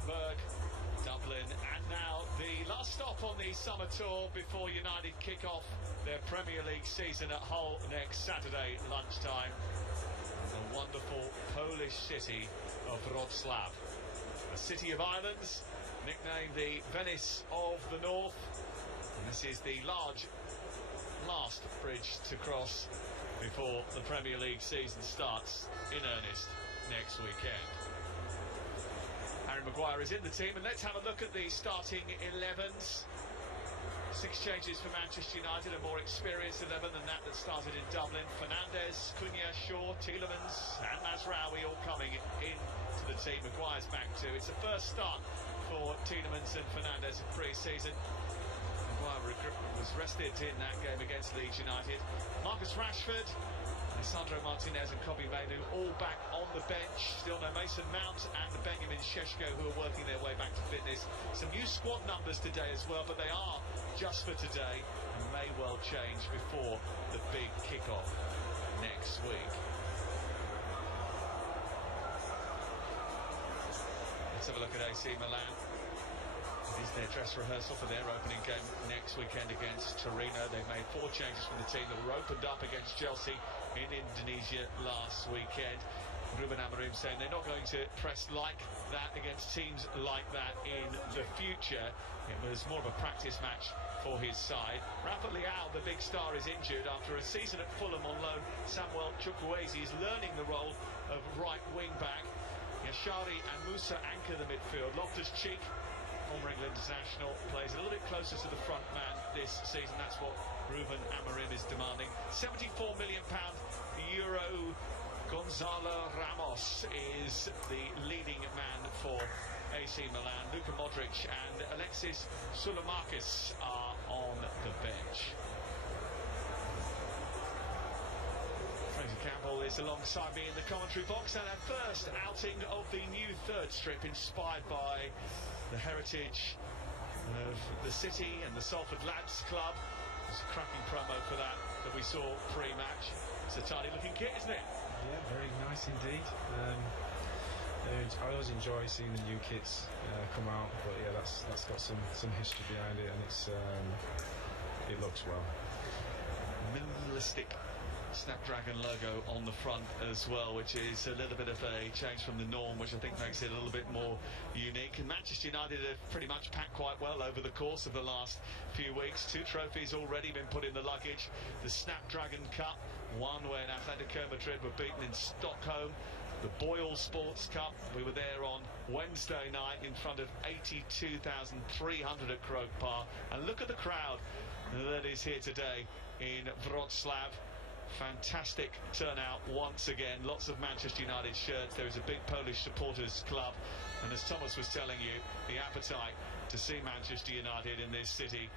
Gothenburg, Dublin, and now the last stop on the summer tour before United kick off their Premier League season at Hull next Saturday lunchtime. The wonderful Polish city of Wrocław, a city of islands, nicknamed the Venice of the North. And this is the last bridge to cross before the Premier League season starts in earnest next weekend. Harry Maguire is in the team, and let's have a look at the starting 11s. 6 changes for Manchester United, a more experienced 11 than that started in Dublin. Fernandes, Cunha, Shaw, Tielemans and Mazraoui all coming into the team. Maguire's back too. It's the first start for Tielemans and Fernandes in pre-season. Maguire was rested in that game against Leeds United. Marcus Rashford, Alessandro Martinez and Kobbie Mainoo all back on the bench. Still no Mason Mount and Benjamin Šeško, who are working their way back to fitness. Some new squad numbers today as well, but they are just for today and may well change before the big kick-off next week. Let's have a look at AC Milan. It is their dress rehearsal for their opening game next weekend against Torino. They've made 4 changes from the team that were opened up against Chelsea in Indonesia last weekend. Ruben Amorim saying they're not going to press like that against teams like that in the future. It was more of a practice match for his side. Rafa Leao, the big star, is injured after a season at Fulham on loan. Samuel Chukwueze is learning the role of right wing back. Yashari and Musa anchor the midfield. Loftus-Cheek, former England international, plays a little bit closer to the front man this season. That's what Ruben Amorim is demanding. £74 million euro. Gonzalo Ramos is the leading man for AC Milan. Luka Modric and Alexis Soulimakis are on the bench. Fraser Campbell is alongside me in the commentary box, and our first outing of the new third strip, inspired by the heritage of the city and the Salford Lads Club. There's a cracking promo for that we saw pre-match. It's a tidy looking kit, isn't it? Yeah, very nice indeed. I always enjoy seeing the new kits come out, but yeah, that's got some history behind it, and it looks well. Minimalistic Snapdragon logo on the front as well, which is a little bit of a change from the norm, which I think makes it a little bit more unique. And Manchester United have pretty much packed quite well over the course of the last few weeks. 2 trophies already been put in the luggage. The Snapdragon Cup, one when Atletico Madrid were beaten in Stockholm. The Boyle Sports Cup, we were there on Wednesday night in front of 82,300 at Croke Park. And look at the crowd that is here today in Wrocław. Fantastic turnout once again. Lots of Manchester United shirts. There is a big Polish supporters club, and as Thomas was telling you, the appetite to see Manchester United in this city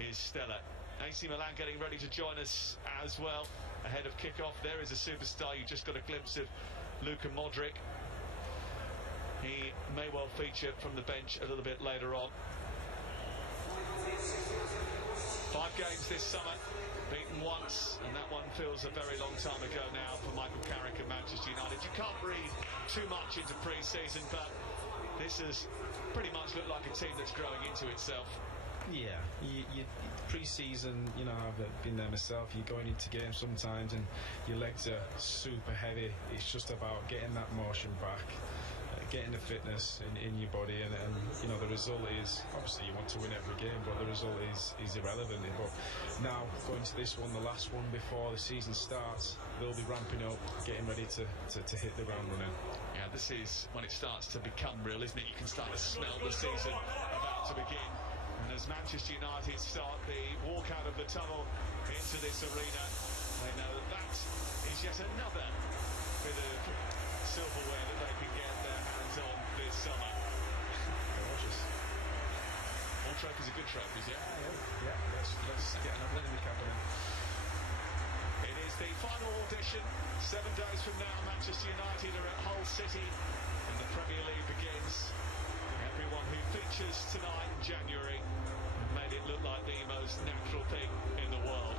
is stellar. AC Milan getting ready to join us as well ahead of kick-off. There is a superstar. You just got a glimpse of Luka Modric. He may well feature from the bench a little bit later on. 5 games this summer, beaten once, and that one feels a very long time ago now for Michael Carrick and Manchester United. You can't read too much into pre-season, but this has pretty much looked like a team that's growing into itself. Yeah, you pre-season, you know, I've been there myself. You're going into games sometimes and your legs are super heavy. It's just about getting that motion back, getting the fitness in your body, and you know, the result is, obviously you want to win every game, but the result is irrelevant. But now going to this one, the last one before the season starts, they'll be ramping up, getting ready to hit the ground running. Yeah, this is when it starts to become real, isn't it? You can start to smell the season about to begin. And as Manchester United start the walk out of the tunnel into this arena, they know that is yet another bit of silverware that they can get their hands on this summer. Gorgeous. All trophies are good trophies, yeah? Yeah, let's get another in the cabinet. It is the final audition. 7 days from now, Manchester United are at Hull City and the Premier League begins. Everyone who features tonight in January made it look like the most natural thing in the world.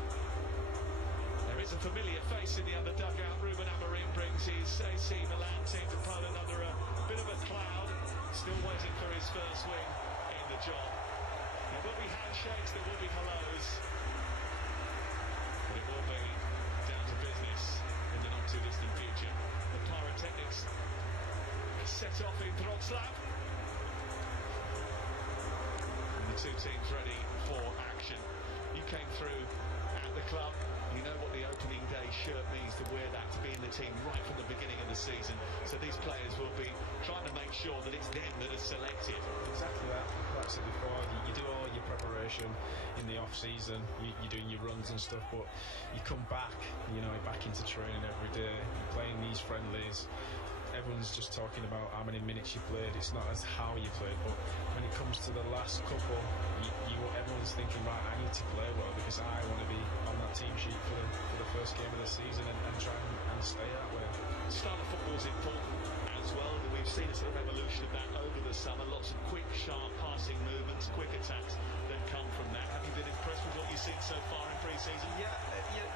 There is a familiar face in the other dugout. Ruben Amorim brings his AC Milan team to Poland under a bit of a cloud. Still waiting for set off in Wrocław. And the two teams ready for action. You came through at the club. You know what the opening day shirt means, to wear that, to be in the team right from the beginning of the season. So these players will be trying to make sure that it's them that are selected. Exactly that. Like I said before, you do all your preparation in the off-season, you're doing your runs and stuff, but you come back, you know, back into training every day, you're playing these friendlies. Everyone's just talking about how many minutes you played. It's not as how you played, but when it comes to the last couple, everyone's thinking, right, I need to play well because I want to be on that team sheet for the first game of the season and try and stay that way. Style of football is important as well. We've seen a sort of evolution of that over the summer. Lots of quick, sharp passing movements, quick attacks that come from that. Have you been impressed with what you've seen so far in pre-season? Yeah,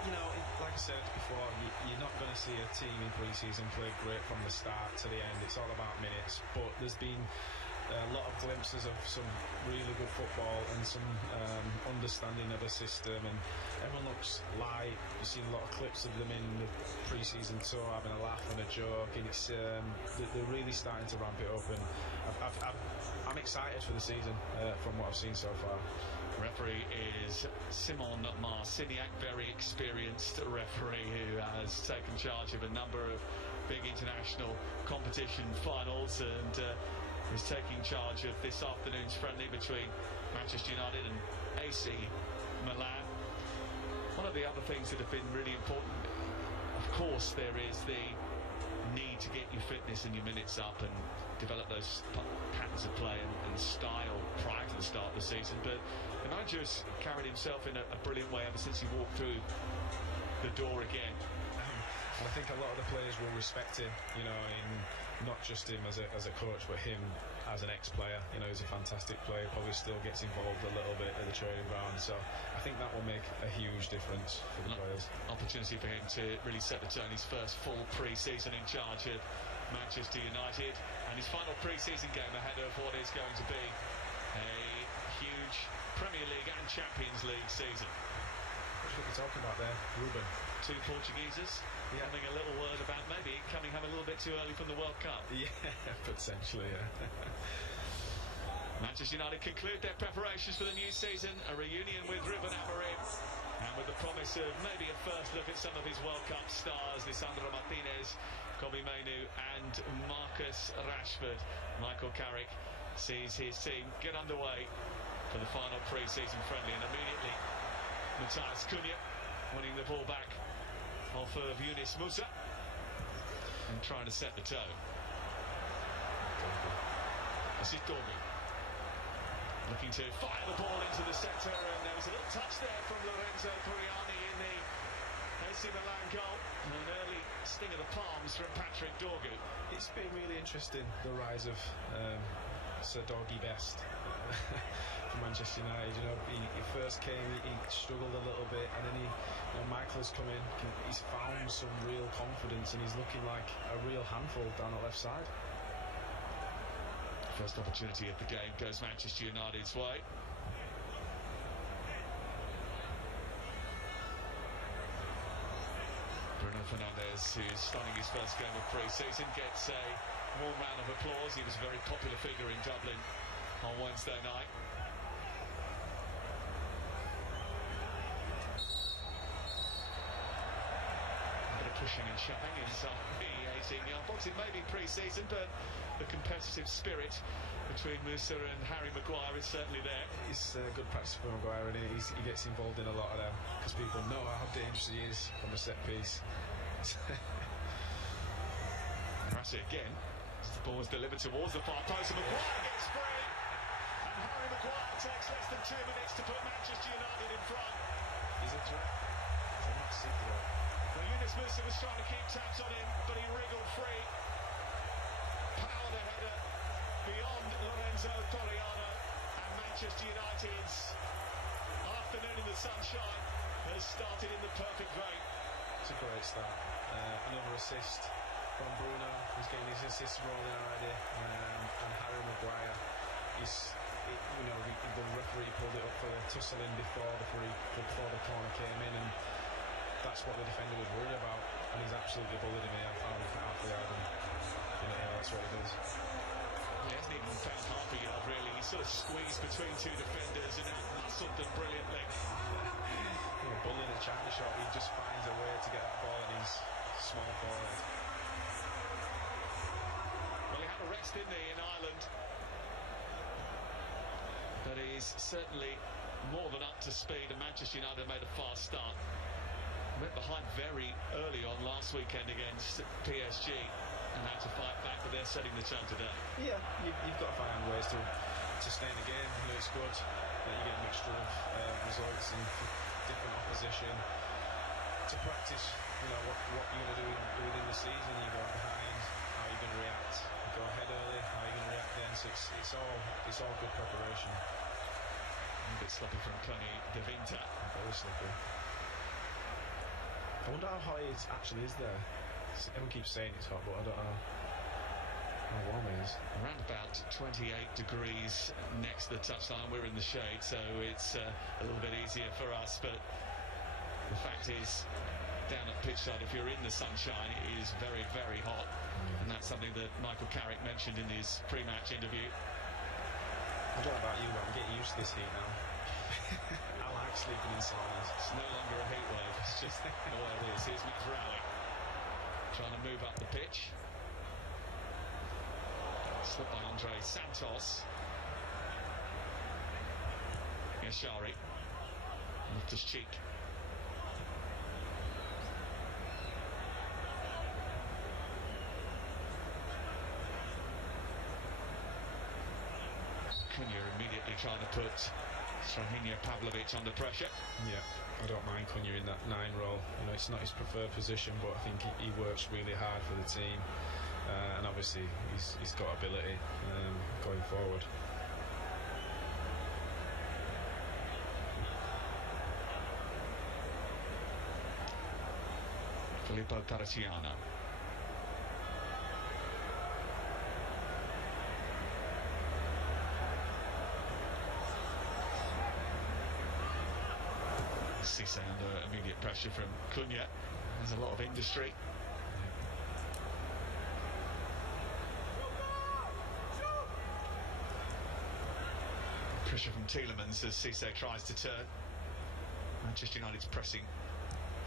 you know, like I said before, you're not going to see a team in pre-season play great from the start to the end. It's all about minutes, but there's been a lot of glimpses of some really good football and some understanding of a system, and everyone looks light. You've seen a lot of clips of them in the pre-season tour having a laugh and a joke, and it's they're really starting to ramp it up, and I'm excited for the season from what I've seen so far. Referee is Simon Marciniak, very experienced referee who has taken charge of a number of big international competition finals, and is taking charge of this afternoon's friendly between Manchester United and AC Milan. One of the other things that have been really important, of course, there is the need to get your fitness and your minutes up and develop those patterns of play and style prior to the start of the season, but the manager has carried himself in a brilliant way ever since he walked through the door again. I think a lot of the players will respect him, you know, in not just him as a coach, but him as an ex-player. You know, he's a fantastic player, probably still gets involved a little bit at the training ground, so I think that will make a huge difference for the players. Opportunity for him to really set the tone, his first full pre-season in charge of Manchester United, and his final pre-season game ahead of what is going to be a huge Premier League and Champions League season. What are we talking about there? Ruben. Two Portugueses having a little word about maybe coming home a little bit too early from the World Cup. Yeah, potentially, yeah. Manchester United conclude their preparations for the new season, a reunion with Ruben Amorim, and with the promise of maybe a first look at some of his World Cup stars, Lisandro Martinez, Kobbie Mainoo and Marcus Rashford. Michael Carrick sees his team get underway for the final pre-season friendly, and immediately Matthias Cunha winning the ball back off of Yunus Musa and trying to set the tone. This is Dorgu looking to fire the ball into the centre, and there was a little touch there from Lorenzo Troiani in the AC Milan goal, and an early sting of the palms from Patrick Dorgu. It's been really interesting, the rise of Sir Doggy Best for Manchester United. You know, he first came, he struggled a little bit, and then Michael's come in, he's found some real confidence, and he's looking like a real handful down the left side. First opportunity of the game goes Manchester United's way. Bruno Fernandes, who's starting his first game of pre-season, gets a warm round of applause. He was a very popular figure in Dublin on Wednesday night. Pushing and shoving inside the 18-yard box. It may be pre-season, but the competitive spirit between Musa and Harry Maguire is certainly there. It's good practice for Maguire, and he gets involved in a lot of them because people know how dangerous he is from a set piece. Rashford again. The ball was delivered towards the far post, and Maguire gets free, and Harry Maguire takes less than 2 minutes to put Manchester United in front. He's a threat. He's a massive threat. Well, Yunus Musa was trying to keep tabs on him, but he wriggled free. Powered a header beyond Lorenzo Troiani, and Manchester United's afternoon in the sunshine has started in the perfect vein. It's a great start. Another assist from Bruno. He's getting his assists rolling already, and Harry Maguire is, the referee pulled it up for the tussling before the corner came in, and that's what the defender was worried about, and he's absolutely bullied him here half the yard, and that's what he does. about half a yard, really. He sort of squeezed between two defenders and out-muscled them brilliantly. Bull in a China shot, he just finds a way to get that ball in his small forward. Well, he had a rest, didn't he, in Ireland? But he's certainly more than up to speed, and Manchester United made a fast start. Went behind very early on last weekend against PSG and had to fight back, but they're setting the tone today. Yeah, you've got to find ways to stay in the game. You know, it's good that you get a mixture of results and different opposition to practice. You know what you're going to do within the season. You go behind, how you're going to react. You go ahead early, how you're going to react then. So it's all good preparation. A bit sloppy from Connie De Vinta. Very sloppy. I wonder how high it actually is there. Everyone keeps saying it's hot, but I don't know how warm it is. Around about 28 degrees next to the touchline. We're in the shade, so it's a little bit easier for us. But the fact is, down at pitch side, if you're in the sunshine, it is very, very hot. And that's something that Michael Carrick mentioned in his pre-match interview. I don't know about you, but I'm getting used to this heat now. I like sleeping in saunas. It's no longer a heat wave, it's just the way it is. Here's Mazraoui trying to move up the pitch. Slipped by Andre Santos. Yashari. Loftus Cheek. Cunha immediately trying to put Strahinja Pavlovic under pressure. Yeah, I don't mind Cunha in that 9 role. You know, it's not his preferred position, but I think he works really hard for the team. And obviously he's got ability going forward. Filippo Paratiano. Cisse under immediate pressure from Cunha. There's a lot of industry. Pressure from Tielemans as Cisse tries to turn. Manchester United's pressing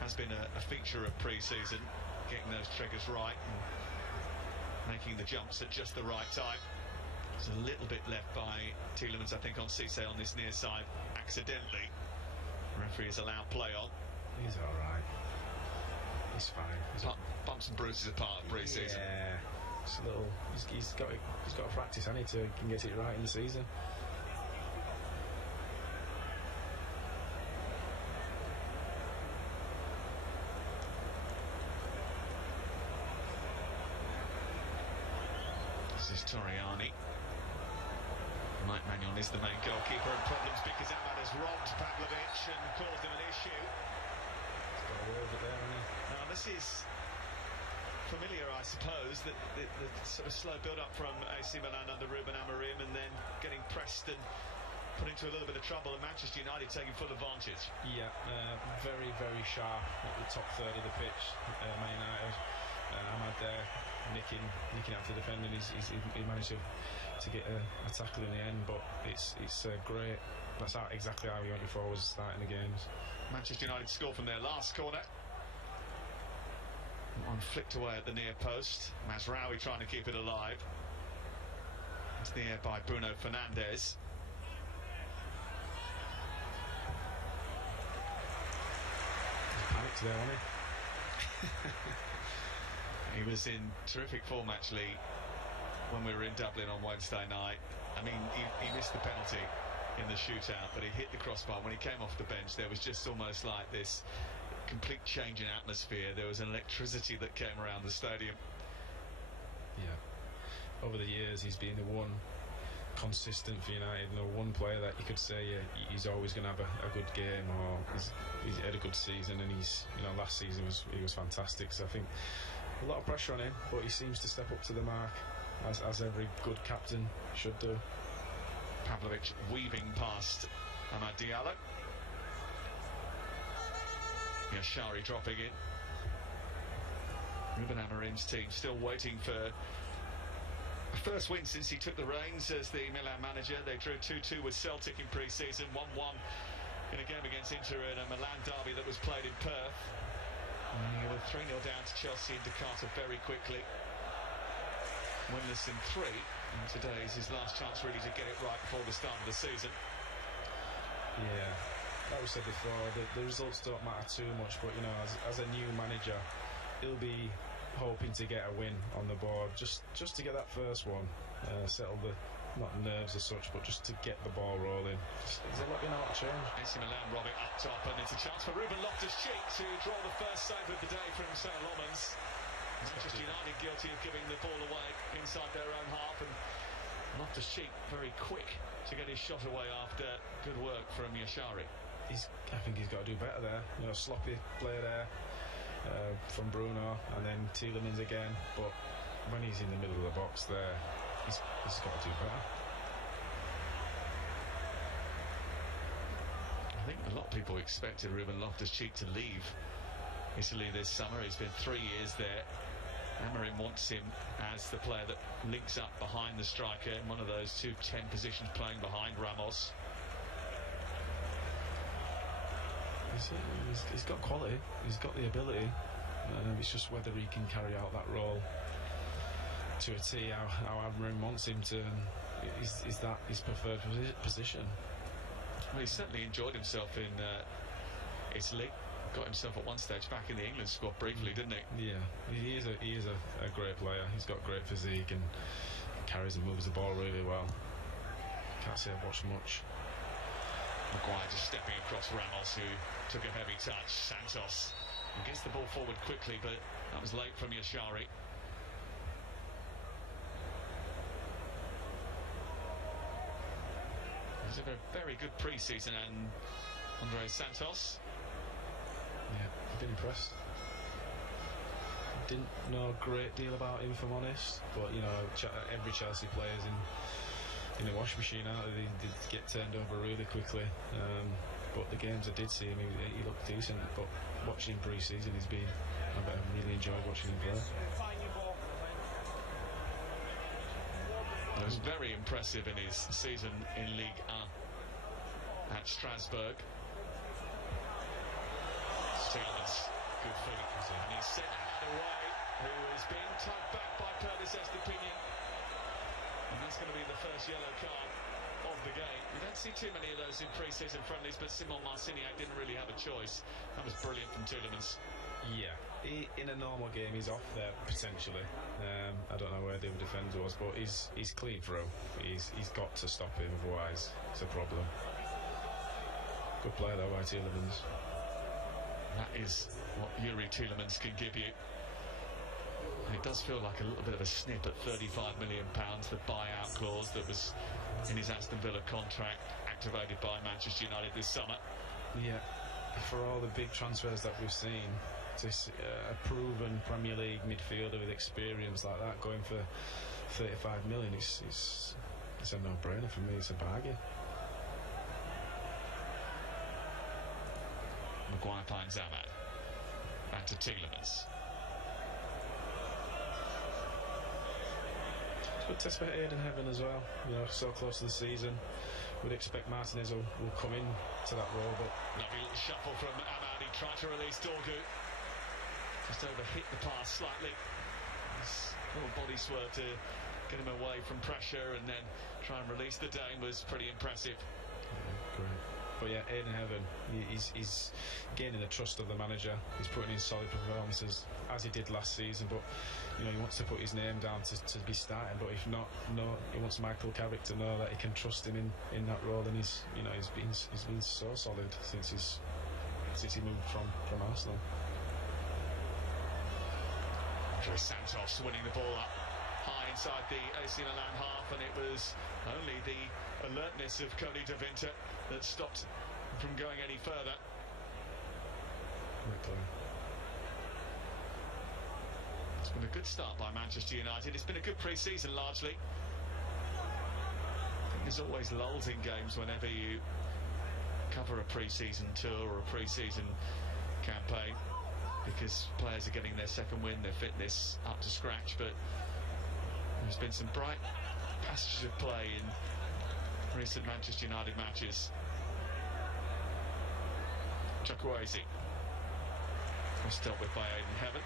has been a feature of pre-season, getting those triggers right and making the jumps at just the right time. There's a little bit left by Tielemans, I think, on Cisse on this near side, accidentally. The referee has allowed play on. He's all right. He's fine. Bumps and bruises are part of pre-season. Yeah, it's a little. He's got to practice, hasn't he, to can get it right in the season. This is Torriani. Mike Magnon is the main goalkeeper, and problems because Ahmad has robbed Pavlovic and caused him an issue. He's got away with it there, hasn't he? Now this is familiar, I suppose, the sort of slow build-up from AC Milan under Ruben Amorim, and then getting pressed and put into a little bit of trouble, and Manchester United taking full advantage. Yeah, very, very sharp at the top third of the pitch. Man United, Ahmad there nicking after defending. He managed to get a tackle in the end, but it's great. That's exactly how you want your forwards starting the games. Manchester United score from their last corner. One flicked away at the near post. Mazraoui trying to keep it alive. Into the air by Bruno Fernandes. Panicked there, wasn't he? He was in terrific form, actually, when we were in Dublin on Wednesday night. I mean, he missed the penalty in the shootout, but he hit the crossbar. When he came off the bench, there was just almost like this complete change in atmosphere. There was an electricity that came around the stadium. Yeah. Over the years, he's been the one consistent for United. You know, one player that you could say he's always going to have a good game, or he's had a good season. And last season he was fantastic. So I think a lot of pressure on him, but he seems to step up to the mark, as every good captain should do. Pavlovic weaving past Amad Diallo. Yashari dropping in. Ruben Amorim's team still waiting for a First win since he took the reins as the Milan manager. They drew 2-2 with Celtic in pre-season, 1-1 in a game against Inter in a Milan derby that was played in Perth. They were 3-0 down to Chelsea in Jakarta very quickly. Winless in 3, and today is his last chance really to get it right before the start of the season. Yeah, like we said before, the results don't matter too much, but you know, as a new manager, he'll be hoping to get a win on the board, just to get that first one, settle the not nerves as such, but just to get the ball rolling. There's a lot been out of change. AC Milan rob it up top, and it's a chance for Ruben Loftus-Cheek to draw the first save of the day from St. Lomans. Manchester United guilty of giving the ball away inside their own half, and Loftus-Cheek very quick to get his shot away after good work from Yashari. I think he's got to do better there. You know, sloppy play there from Bruno, and then Tielemans again. But when he's in the middle of the box there, he's got to do better. I think a lot of people expected Ruben Loftus-Cheek to leave Italy this summer. He's been 3 years there. Amorim wants him as the player that links up behind the striker in one of those 2 10 positions, playing behind Ramos. He's got quality, he's got the ability. It's just whether he can carry out that role to a T, how Amorim wants him to. Is that his preferred position? Well, he certainly enjoyed himself in Italy. Got himself at one stage back in the England squad briefly, didn't he? Yeah, he is a great player. He's got great physique and carries and moves the ball really well. Can't say I've watched much. Maguire just stepping across Ramos, who took a heavy touch. Santos gets the ball forward quickly, but that was late from Yashari. It was a very good pre-season, and Andre Santos. Yeah, I've been impressed. Didn't know a great deal about him, if I'm honest, but you know, every Chelsea player's in the wash machine, aren't they? They did get turned over really quickly. But the games I did see him, he looked decent. But watching him pre-season, I've really enjoyed watching him play. It was very impressive in his season in Ligue 1 at Strasbourg. Tielemans, good feet, and he's sent out away, who is being tugged back by Pervis Estepinian, and that's going to be the first yellow card of the game. We don't see too many of those in pre-season friendlies, but Simon Marciniak didn't really have a choice. That was brilliant from Tielemans. Yeah, in a normal game he's off there potentially. I don't know where the other defender was, but he's clean through. He's got to stop him, otherwise it's a problem. Good player though by Tielemans. That is what Yuri Tielemans can give you. And it does feel like a little bit of a snip at £35 million, the buyout clause that was in his Aston Villa contract, activated by Manchester United this summer. Yeah, for all the big transfers that we've seen, a proven Premier League midfielder with experience like that going for 35 million, it's a no-brainer for me. It's a bargain. Maguire finds Ahmad. Back to Tielemans. Good test for Aiden Heaven as well. You know, so close to the season. We'd expect Martinez will come in to that role, but lovely little shuffle from Ahmad. He tried to release Dorgu. Just overhit the pass slightly. His little body swerve to get him away from pressure and then try and release the Dane was pretty impressive. Yeah, great. But yeah, Aiden Heaven, he's gaining the trust of the manager. He's putting in solid performances as he did last season. But you know, he wants to put his name down to be starting. But if not, he wants Michael Carrick to know that he can trust him in that role. And he's been so solid since he moved from Arsenal. Andre Santos winning the ball up high inside the AC Milan half, and it was only the alertness of Cody De Winter that stopped from going any further. It's been a good start by Manchester United. It's been a good pre-season largely. I think there's always lulls in games whenever you cover a pre-season tour or a pre-season campaign, because players are getting their second win, their fitness up to scratch, but There's been some bright passages of play in recent Manchester United matches. Chukwueze was dealt with by Aiden Heaven.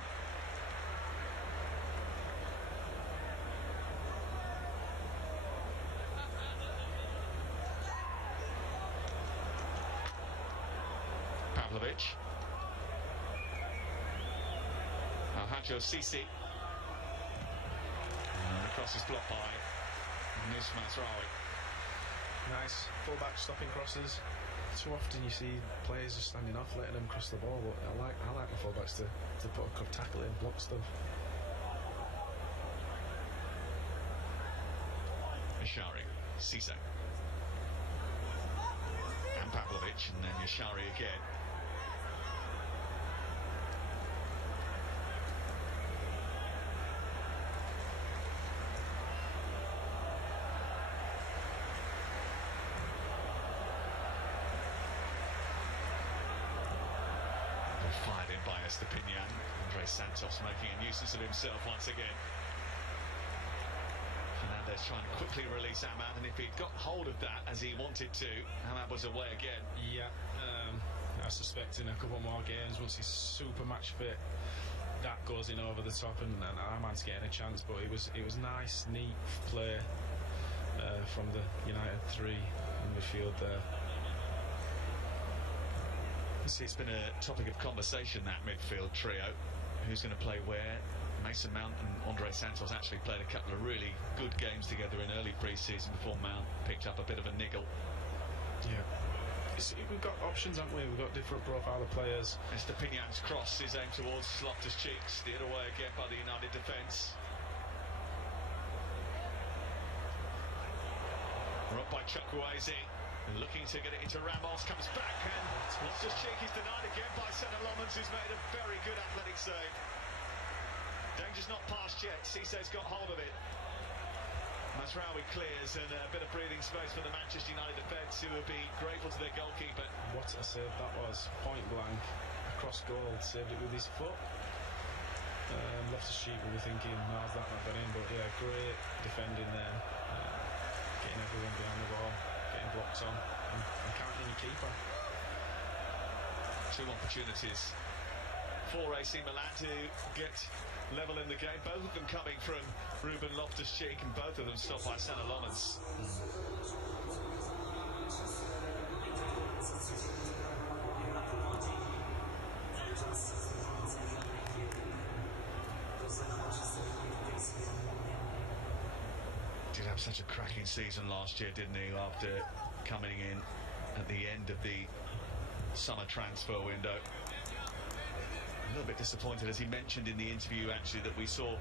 Pavlovic. Alhajo Sisi. And the cross is blocked by Mazraoui. Nice full-back stopping crosses. Too often you see players just standing off, letting them cross the ball. But I like the full-backs to put a tackle in, block stuff. Yashari, Cisse, and Pavlovic, and then Yashari again. Fired in by Estepinian. Andre Santos making a nuisance of himself once again. Fernandez trying to quickly release Ahmad, and if he'd got hold of that as he wanted to, Ahmad was away again. Yeah, I suspect in a couple more games, once he's super match fit, that goes in over the top, and Ahmad's getting a chance. But it was nice, neat play from the United three in midfield there. It's been a topic of conversation, that midfield trio. Who's going to play where? Mason Mount and Andre Santos actually played a couple of really good games together in early pre-season before Mount picked up a bit of a niggle. Yeah. We've got options, haven't we? We've got different profile of players. Estepinian's cross is aimed towards Loftus-Cheek, steered away again by the United defence. We're up by Chukwueze. Looking to get it into Ramos, comes back, and Loftus-Cheek is denied again by Senna-Lomans, who's made a very good athletic save. Danger's not passed yet. Cisse's got hold of it. Mazraoui clears, and a bit of breathing space for the Manchester United defence, who will be grateful to their goalkeeper. What a save that was. Point blank, across goal, saved it with his foot. Loftus-Cheek will be thinking, how's that not got in? But yeah, great defending there. Getting everyone behind the ball. Getting blocks on and counting your keeper. Two opportunities for AC Milan to get level in the game, both of them coming from Ruben Loftus-Cheek, and both of them stopped by Senna-Lomans. Did have such a cracking season last year, didn't he, after coming in at the end of the summer transfer window. A little bit disappointed, as he mentioned in the interview actually that we saw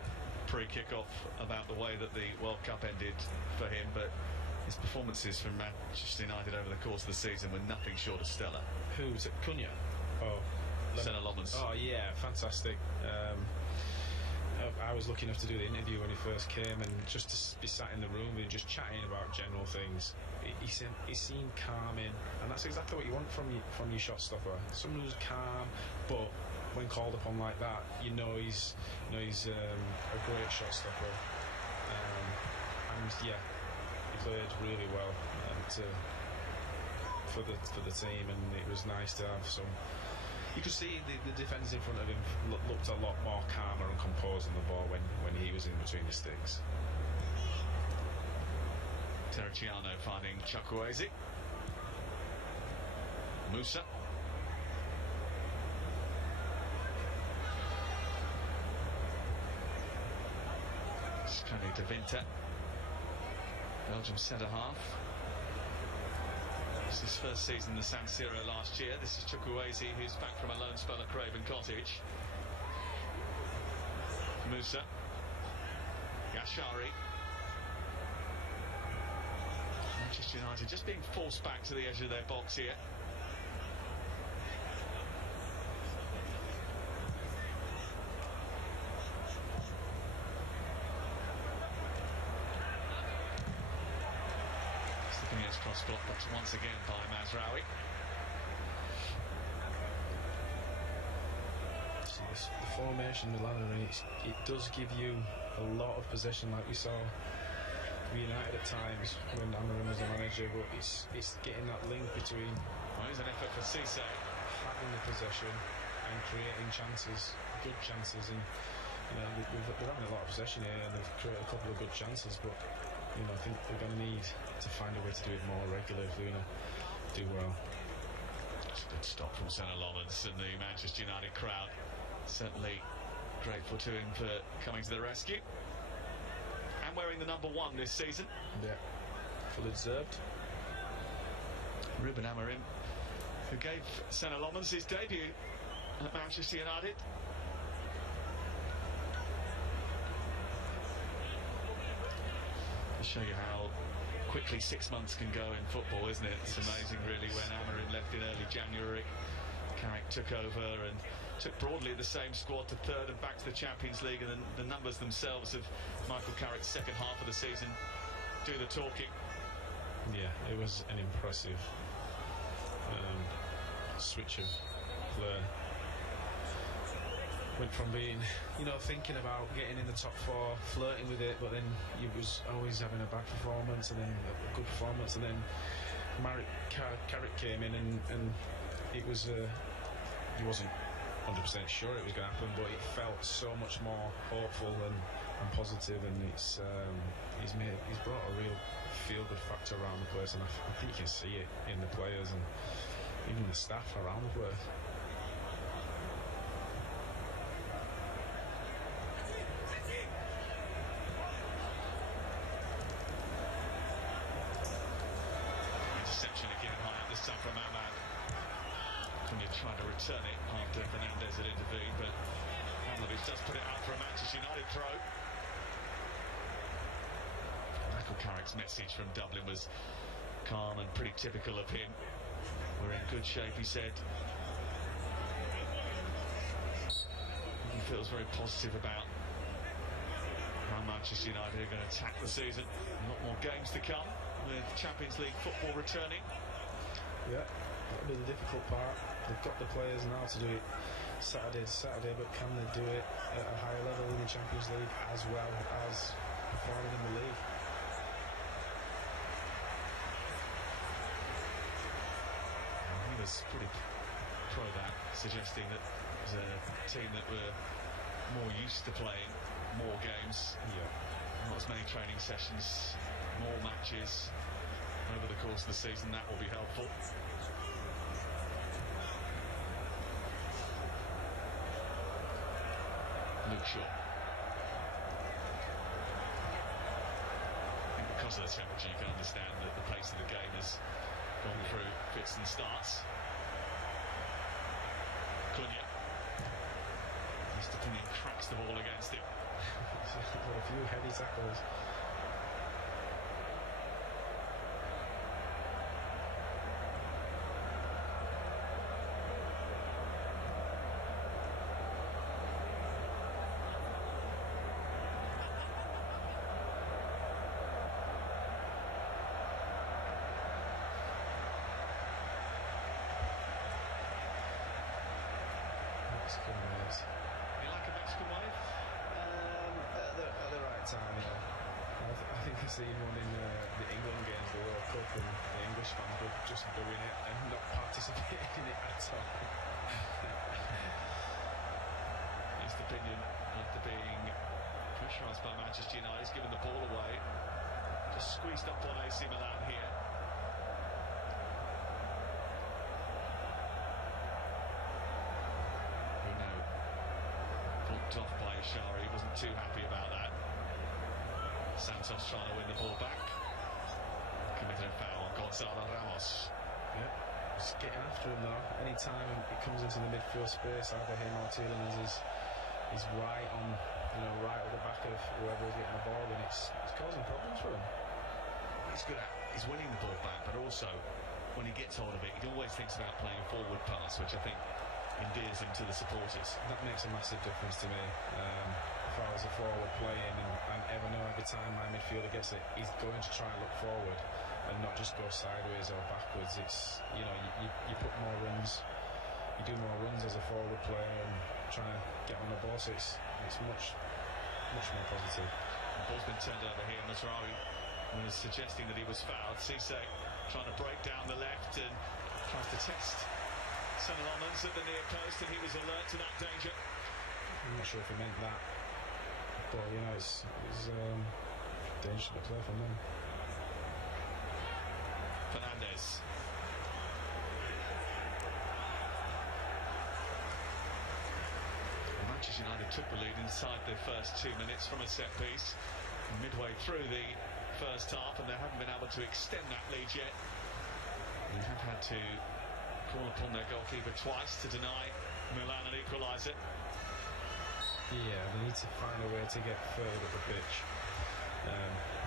pre-kick-off, about the way that the World Cup ended for him, but his performances from Manchester United over the course of the season were nothing short of stellar. Who's it? Cunha? Oh, Senna-Lomans. Oh yeah, fantastic. I was lucky enough to do the interview when he first came, and just to be sat in the room and just chatting about general things. He seemed calming, and that's exactly what you want from your shot stopper. Someone who's calm, but when called upon like that, you know he's a great shot stopper. And yeah, he played really well for the team, and it was nice to have some. You could see the defenders in front of him looked a lot more calmer and composed on the ball when he was in between the sticks. Terracciano finding Chukwueze. Musa. Scani de Winter, Belgium centre-half. This is his first season in the San Siro last year. This is Chukwueze, who's back from a loan spell at Craven Cottage. Musa. Yashari. Manchester United just being forced back to the edge of their box here. Cross blocked once again by Mazraoui. The formation Milan are in, it does give you a lot of possession, like we saw with United at times when Amorim was the manager, but it's getting that link between here's an effort for Cisse. having the possession and creating chances, good chances, and they're having a lot of possession here and they've created a couple of good chances, but I think they're going to need to find a way to do it more regularly if they're going to do well. It's a good stop from St. Lawrence, and the Manchester United crowd certainly grateful to him for coming to the rescue and wearing the number 1 this season. Yeah, fully deserved. Ruben Amorim, who gave St. Lawrence his debut at Manchester United. To show you how quickly 6 months can go in football, isn't it? It's amazing, really, when Amorim left in early January. Carrick took over and took broadly the same squad to third and back to the Champions League, and the numbers themselves of Michael Carrick's second half of the season do the talking. Yeah, it was an impressive switch of play. Went from being, thinking about getting in the top 4, flirting with it, but then he was always having a bad performance and then a good performance, and then Carrick came in and it was he wasn't 100% sure it was going to happen, but it felt so much more hopeful and positive, and he's brought a real feel-good factor around the place, and I think you can see it in the players and even the staff around the place. Interception again high up this time from Ahmad. Cunha trying to return it after Fernandez had intervened, but Pavlovic does put it out for a Manchester United throw. Michael Carrick's message from Dublin was calm and pretty typical of him. We're in good shape, he said. He feels very positive about how Manchester United are going to attack the season. A lot more games to come with Champions League football returning. Yeah, that'll be the difficult part. They've got the players now to do it Saturday to Saturday, but can they do it at a higher level in the Champions League as well as performing in the league? He was pretty pro that, suggesting that it was a team that were more used to playing more games, not as many training sessions, more matches over the course of the season. That will be helpful. Luke Shaw. I think because of the temperature, you can understand that the pace of the game has gone through fits and starts. Cunha. Mr. Cunha cracks the ball against him. A few heavy tackles. Mexican waves. You like a Mexican wave? At the right time, yeah. I think I seen one in the England games, the World Cup, and the English fans were just doing it and not participating in it at all. His opinion after being pressurised by Manchester United, he's given the ball away. Just squeezed up on AC Milan here. Blocked off by Ishari, wasn't too happy about that. Santos trying to win the ball back. Committed a foul on Gonzalo Ramos. Yeah, just getting after him though. Any time it comes into the midfield space, either him or Tielemans is right on, right at the back of whoever's getting the ball, and it's causing problems for him. He's good at, he's winning the ball back, but also when he gets hold of it, he always thinks about playing a forward pass, which I think endears him to the supporters. That makes a massive difference to me. If I was a forward playing and ever know every time my midfielder gets it, he's going to try and look forward and not just go sideways or backwards. It's you put more runs you do more runs as a forward player and trying to get on the ball. So it's much more positive. The ball's been turned over here. Masraoui was suggesting that he was fouled. Cisse trying to break down the left and tries to test Senelomans at the near post, and he was alert to that danger. I'm not sure if he meant that, but you know, it's dangerous to play from them. Fernandez. Manchester United took the lead inside the first 2 minutes from a set piece, midway through the first half, and they haven't been able to extend that lead yet. They have had to call upon their goalkeeper twice to deny Milan an equaliser. Yeah, they need to find a way to get further up the pitch.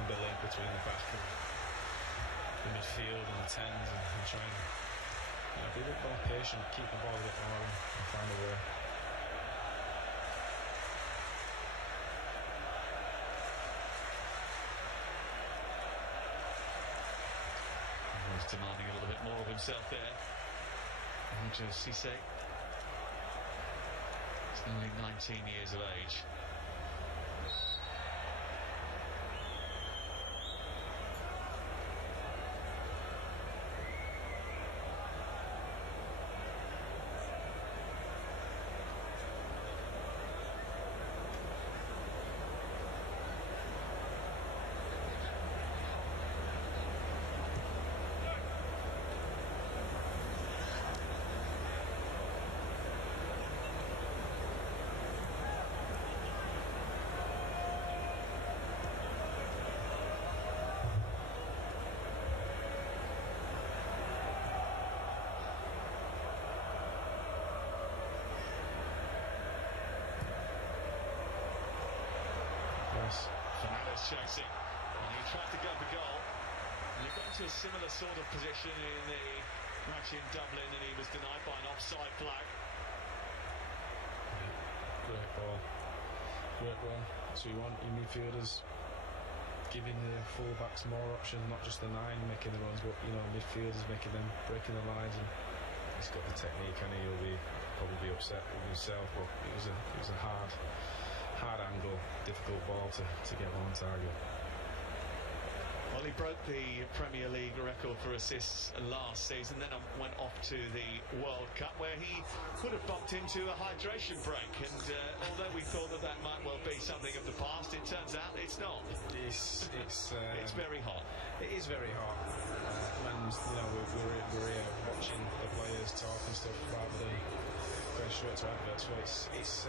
The link between the back and the midfield and the tens, and try and be a bit more patient, keep the ball a bit more, and find a way. He's demanding a little bit more of himself there. Roger Cisse. He's only 19 years of age. Fernandez chasing, and he tried to go for goal. He got into a similar sort of position in the match in Dublin, and he was denied by an offside flag. Great ball. So you want your midfielders giving the full-backs more options, not just the 9 making the runs, but midfielders making them, breaking the lines. And he's got the technique, and he'll probably be upset with himself, but it was a hard angle, difficult ball to get on target. Well, he broke the Premier League record for assists last season, then went off to the World Cup, where he could have bumped into a hydration break, and although we thought that might well be something of the past, it turns out it's not. It's very hot. It is very hot, and we're here watching the players talk and stuff rather than going straight to adverts. So it's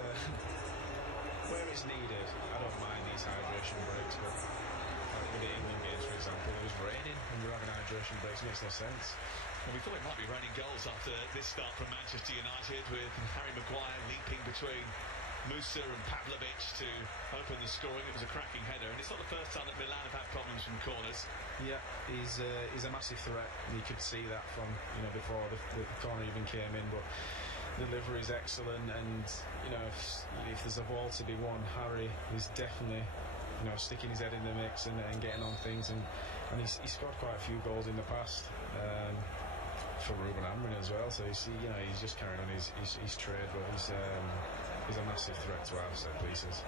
where it's needed. I don't mind these hydration breaks, but with the England games, for example, it was raining and we're having hydration breaks. It makes no sense. Well, we thought it might be raining goals after this start from Manchester United, with Harry Maguire leaping between Musa and Pavlovic to open the scoring. It was a cracking header, and it's not the first time that Milan have had problems from corners. Yeah, he's a massive threat. You could see that from before the corner even came in, but delivery is excellent, and if there's a ball to be won, Harry is definitely sticking his head in the mix and getting on things, and he's scored quite a few goals in the past for Ruben Amorim as well. So he's just carrying on his trade, but he's a massive threat to our set pieces.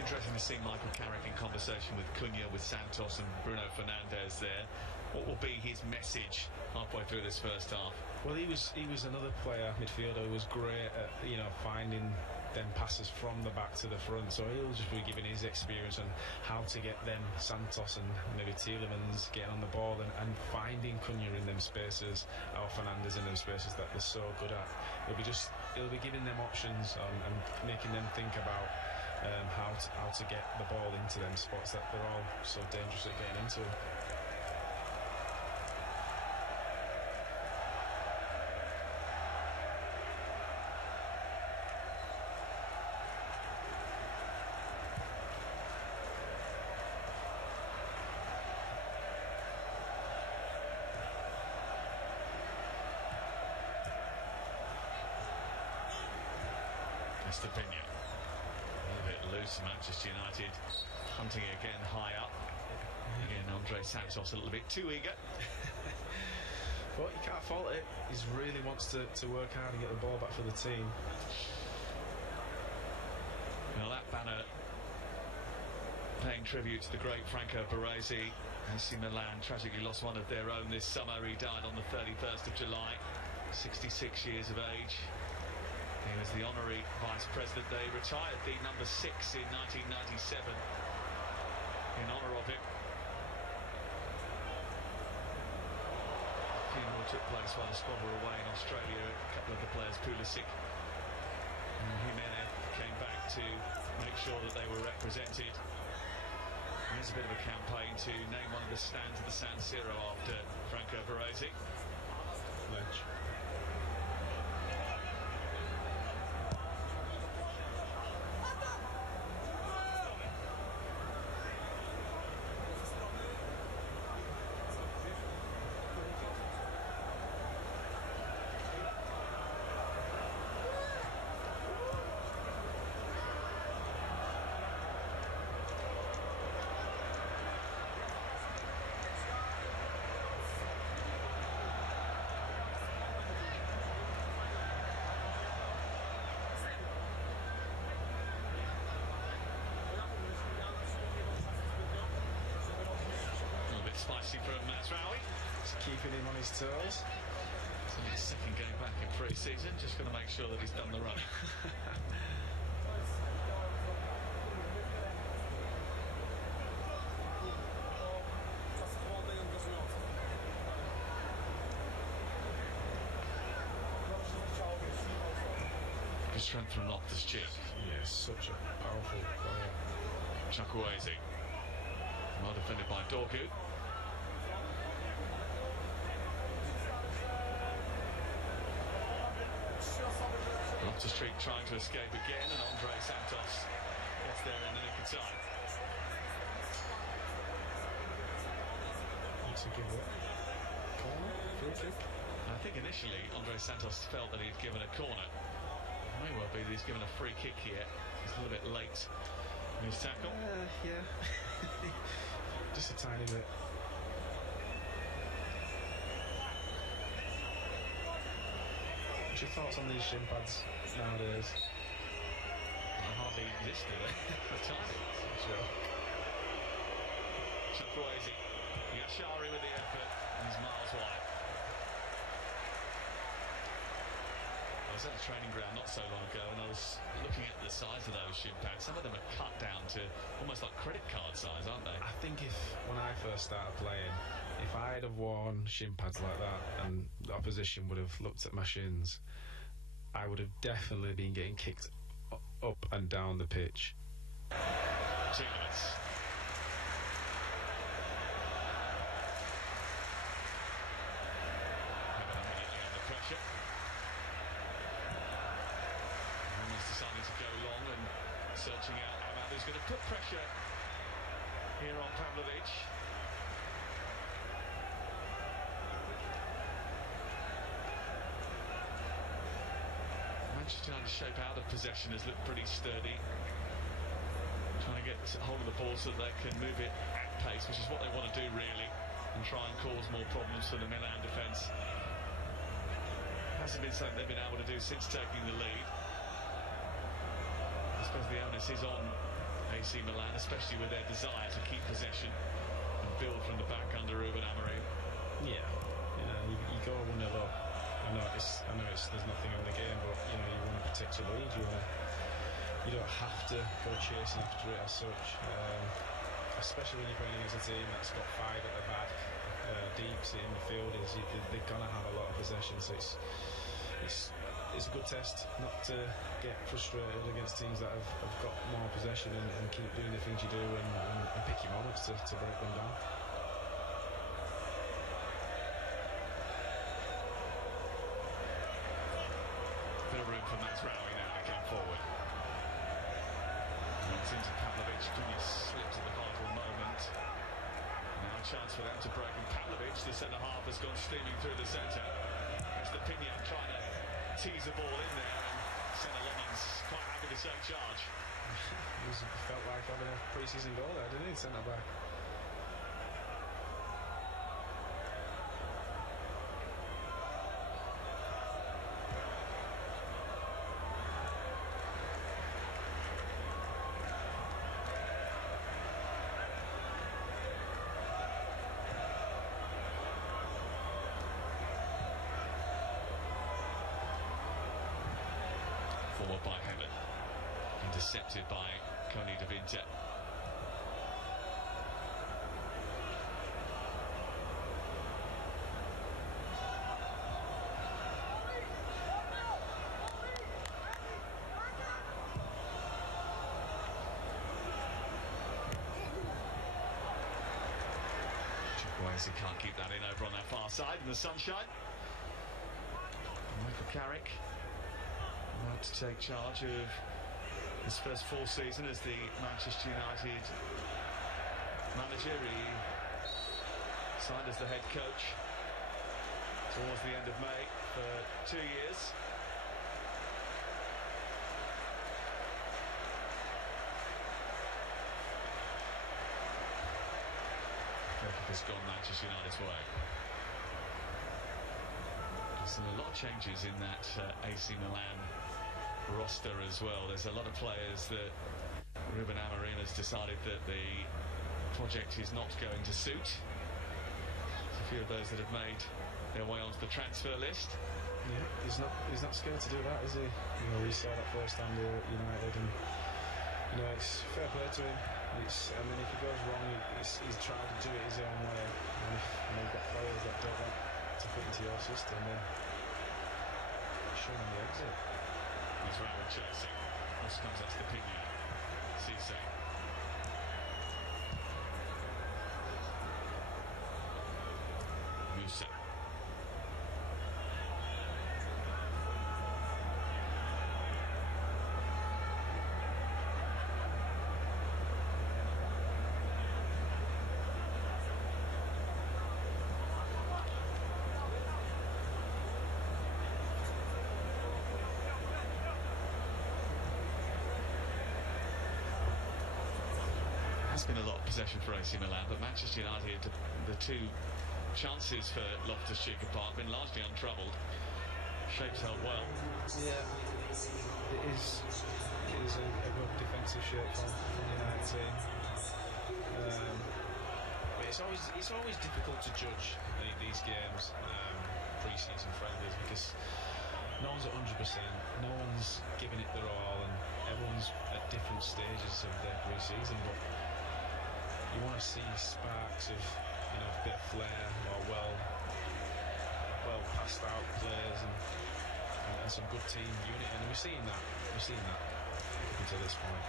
Interesting to see Michael Carrick in conversation with Cunha, with Santos and Bruno Fernandes there. What will be his message halfway through this first half? Well, he was another player, midfielder, who was great at finding them passes from the back to the front. So he'll just be giving his experience on how to get them, Santos and maybe Tielemans, getting on the ball and finding Cunha in them spaces, or Fernandes in them spaces that they're so good at. He'll be giving them options and making them think about how to get the ball into them spots that they're all so dangerous at getting into. Stepinha. A little bit loose, Manchester United hunting again high up. Again, Andre Santos a little bit too eager. But you can't fault it. He really wants to work hard and get the ball back for the team. Well, that banner paying tribute to the great Franco Baresi. AC Milan tragically lost one of their own this summer. He died on the 31st of July, 66 years of age. He was the honorary vice president. They retired the number 6 in 1997 in honour of him. The funeral took place while the squad were away in Australia. A couple of the players, Pulisic and Jimenez, came back to make sure that they were represented. There's a bit of a campaign to name one of the stands of the San Siro after Franco Baresi. Lynch. Spicy from Mazraoui. Just keeping him on his toes. It's only his second game back in pre-season. Just going to make sure that he's done the running. Good strength from Loftus-Cheek. Yes, such a powerful player. Chukwueze. Well defended by Dorgu. Loftus-Cheek trying to escape again, and Andre Santos gets there in the nick of time. It's a good work. Corner, free kick. I think initially Andre Santos felt that he'd given a corner. It may well be that he's given a free kick here. He's a little bit late in his tackle. Yeah. Just a tiny bit. What's your thoughts on these shin pads nowadays? They hardly exist, do they? They're tiny. Sure. Chukwueze. Yashari with the effort, and he's miles wide. I was at a training ground not so long ago, and I was looking at the size of those shin pads. Some of them are cut down to almost like credit card size, aren't they? I think when I first started playing, if I'd have worn shin pads like that and the opposition would have looked at my shins, I would have definitely been getting kicked up and down the pitch. 2 minutes. Immediately under pressure. Almost deciding to go long and searching out Ahmad, who's going to put pressure here on Pavlovic. Manchester United's shape out of possession has looked pretty sturdy. Trying to get hold of the ball so that they can move it at pace, which is what they want to do really, and try and cause more problems for the Milan defence. Hasn't been something they've been able to do since taking the lead. I suppose the onus is on AC Milan, especially with their desire to keep possession and build from the back under Ruben Amorim. Yeah, you go 1-0 up. I know it's there's nothing on the game, but you want to protect your lead. You don't have to go chasing after it as such, especially when you're playing against a team that's got 5 at the back, deep sitting midfielders. They're gonna have a lot of possession, so it's a good test not to get frustrated against teams that have got more possession and keep doing the things you do and pick your moments to break them down. Bit of room for Mazraoui now to come forward. Runs into Pavlovic, Cunha slips at the vital moment. Now a chance for them to break, and Pavlovic, the centre-half, has gone steaming through the centre. As the Pinion trying to tease the ball in there, and Senna Loman's quite happy to take charge. It felt like having a pre-season goal there, didn't he, centre-back? intercepted by Koni de Winter. He can't keep that in over on that far side in the sunshine. Michael Carrick about to take charge of his first full season as the Manchester United manager. He signed as the head coach towards the end of May for 2 years. Has gone Manchester United's way. There's been a lot of changes in that AC Milan roster as well. There's a lot of players that Ruben Amorim has decided that the project is not going to suit. There's a few of those that have made their way onto the transfer list. Yeah, he's not scared to do that, is he? You know, we saw that first time here at United, and you know, it's fair play to him. I mean, if he goes wrong, he's trying to do it his own way. And if you've got players that don't want to fit into your system, then show them the exit. He's Raul chasing. This comes as the Pigna. Cisse. Musa. There's been a lot of possession for AC Milan, but Manchester United, the two chances for Loftus-Cheek apart, been largely untroubled. Shapes held well. Yeah, it is a good defensive shape from the United team. But it's always difficult to judge these games, pre-season friendlies, because no one's at 100%, no one's giving it their all, and everyone's at different stages of their pre-season. But you want to see sparks of, you know, a bit of flair or well passed out players and some good team unity, and we're seeing that up until this point.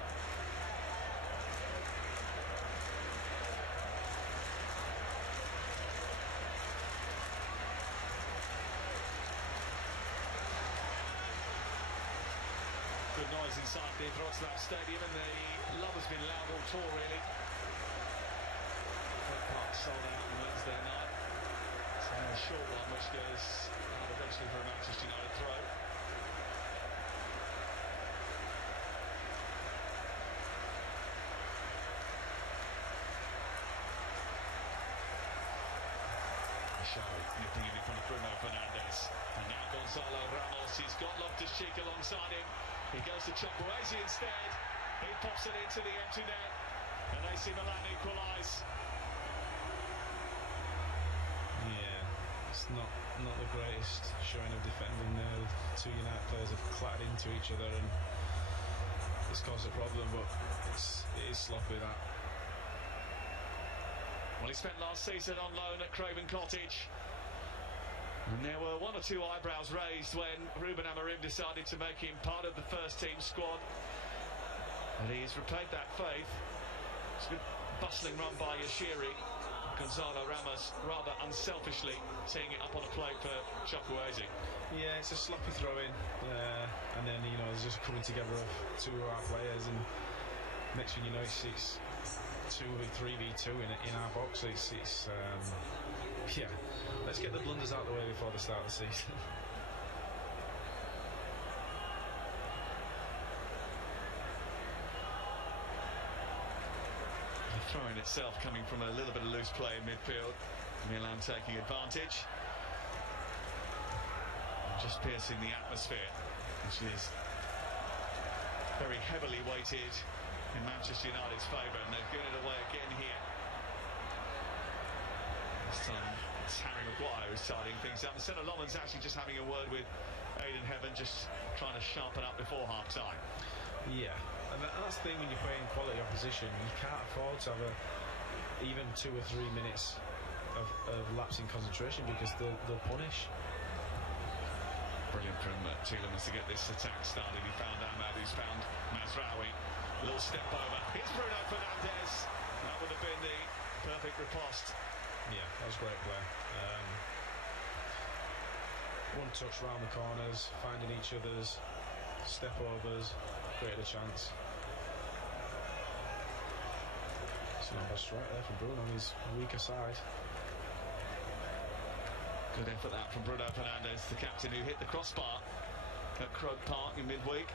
Good noise inside the Wrocław Stadium, and the love has been loud all tour, really. Park sold out on Wednesday night. So a short one which goes out eventually for a Manchester United throw. Shari nipping in front of Bruno Fernandes. And now Gonzalo Ramos. He's got Loftus-Cheek alongside him. He goes to Chukwueze instead. He pops it into the empty net. And AC Milan equalise. It's not the greatest showing of defending there. The two United players have clattered into each other, and it's caused a problem, but it is sloppy, that. Well, he spent last season on loan at Craven Cottage, and there were one or two eyebrows raised when Ruben Amorim decided to make him part of the first team squad, and he's repaid that faith. It's a good bustling run by Yashiri. Gonzalo Ramos rather unselfishly teeing it up on a plate for Chukwueze. Yeah, it's a sloppy throw-in, and then, you know, it's just coming together of two of our players, and next thing you know, it's 3v2 in our box. Yeah, let's get the blunders out of the way before the start of the season. Throwing itself coming from a little bit of loose play in midfield. Milan taking advantage. Just piercing the atmosphere, which is very heavily weighted in Manchester United's favour, and they've given it away again here. This time it's Harry Maguire who's tidying things up. Instead of Loman's actually just having a word with Aidan Heaven, just trying to sharpen up before half-time. Yeah, And that's the thing when you're playing quality opposition, you can't afford to have even 2 or 3 minutes of lapsing concentration because they'll punish. Brilliant from Tielemans to get this attack started. He found Ahmad, who's found Mazraoui. A little step over. Here's Bruno Fernandes. That would have been the perfect riposte. Yeah, that was great play. One touch round the corners, finding each other's step overs, created a chance. It's not a strike there from Bruno on his weaker side. Good effort that from Bruno Fernandes, the captain who hit the crossbar at Croke Park in midweek.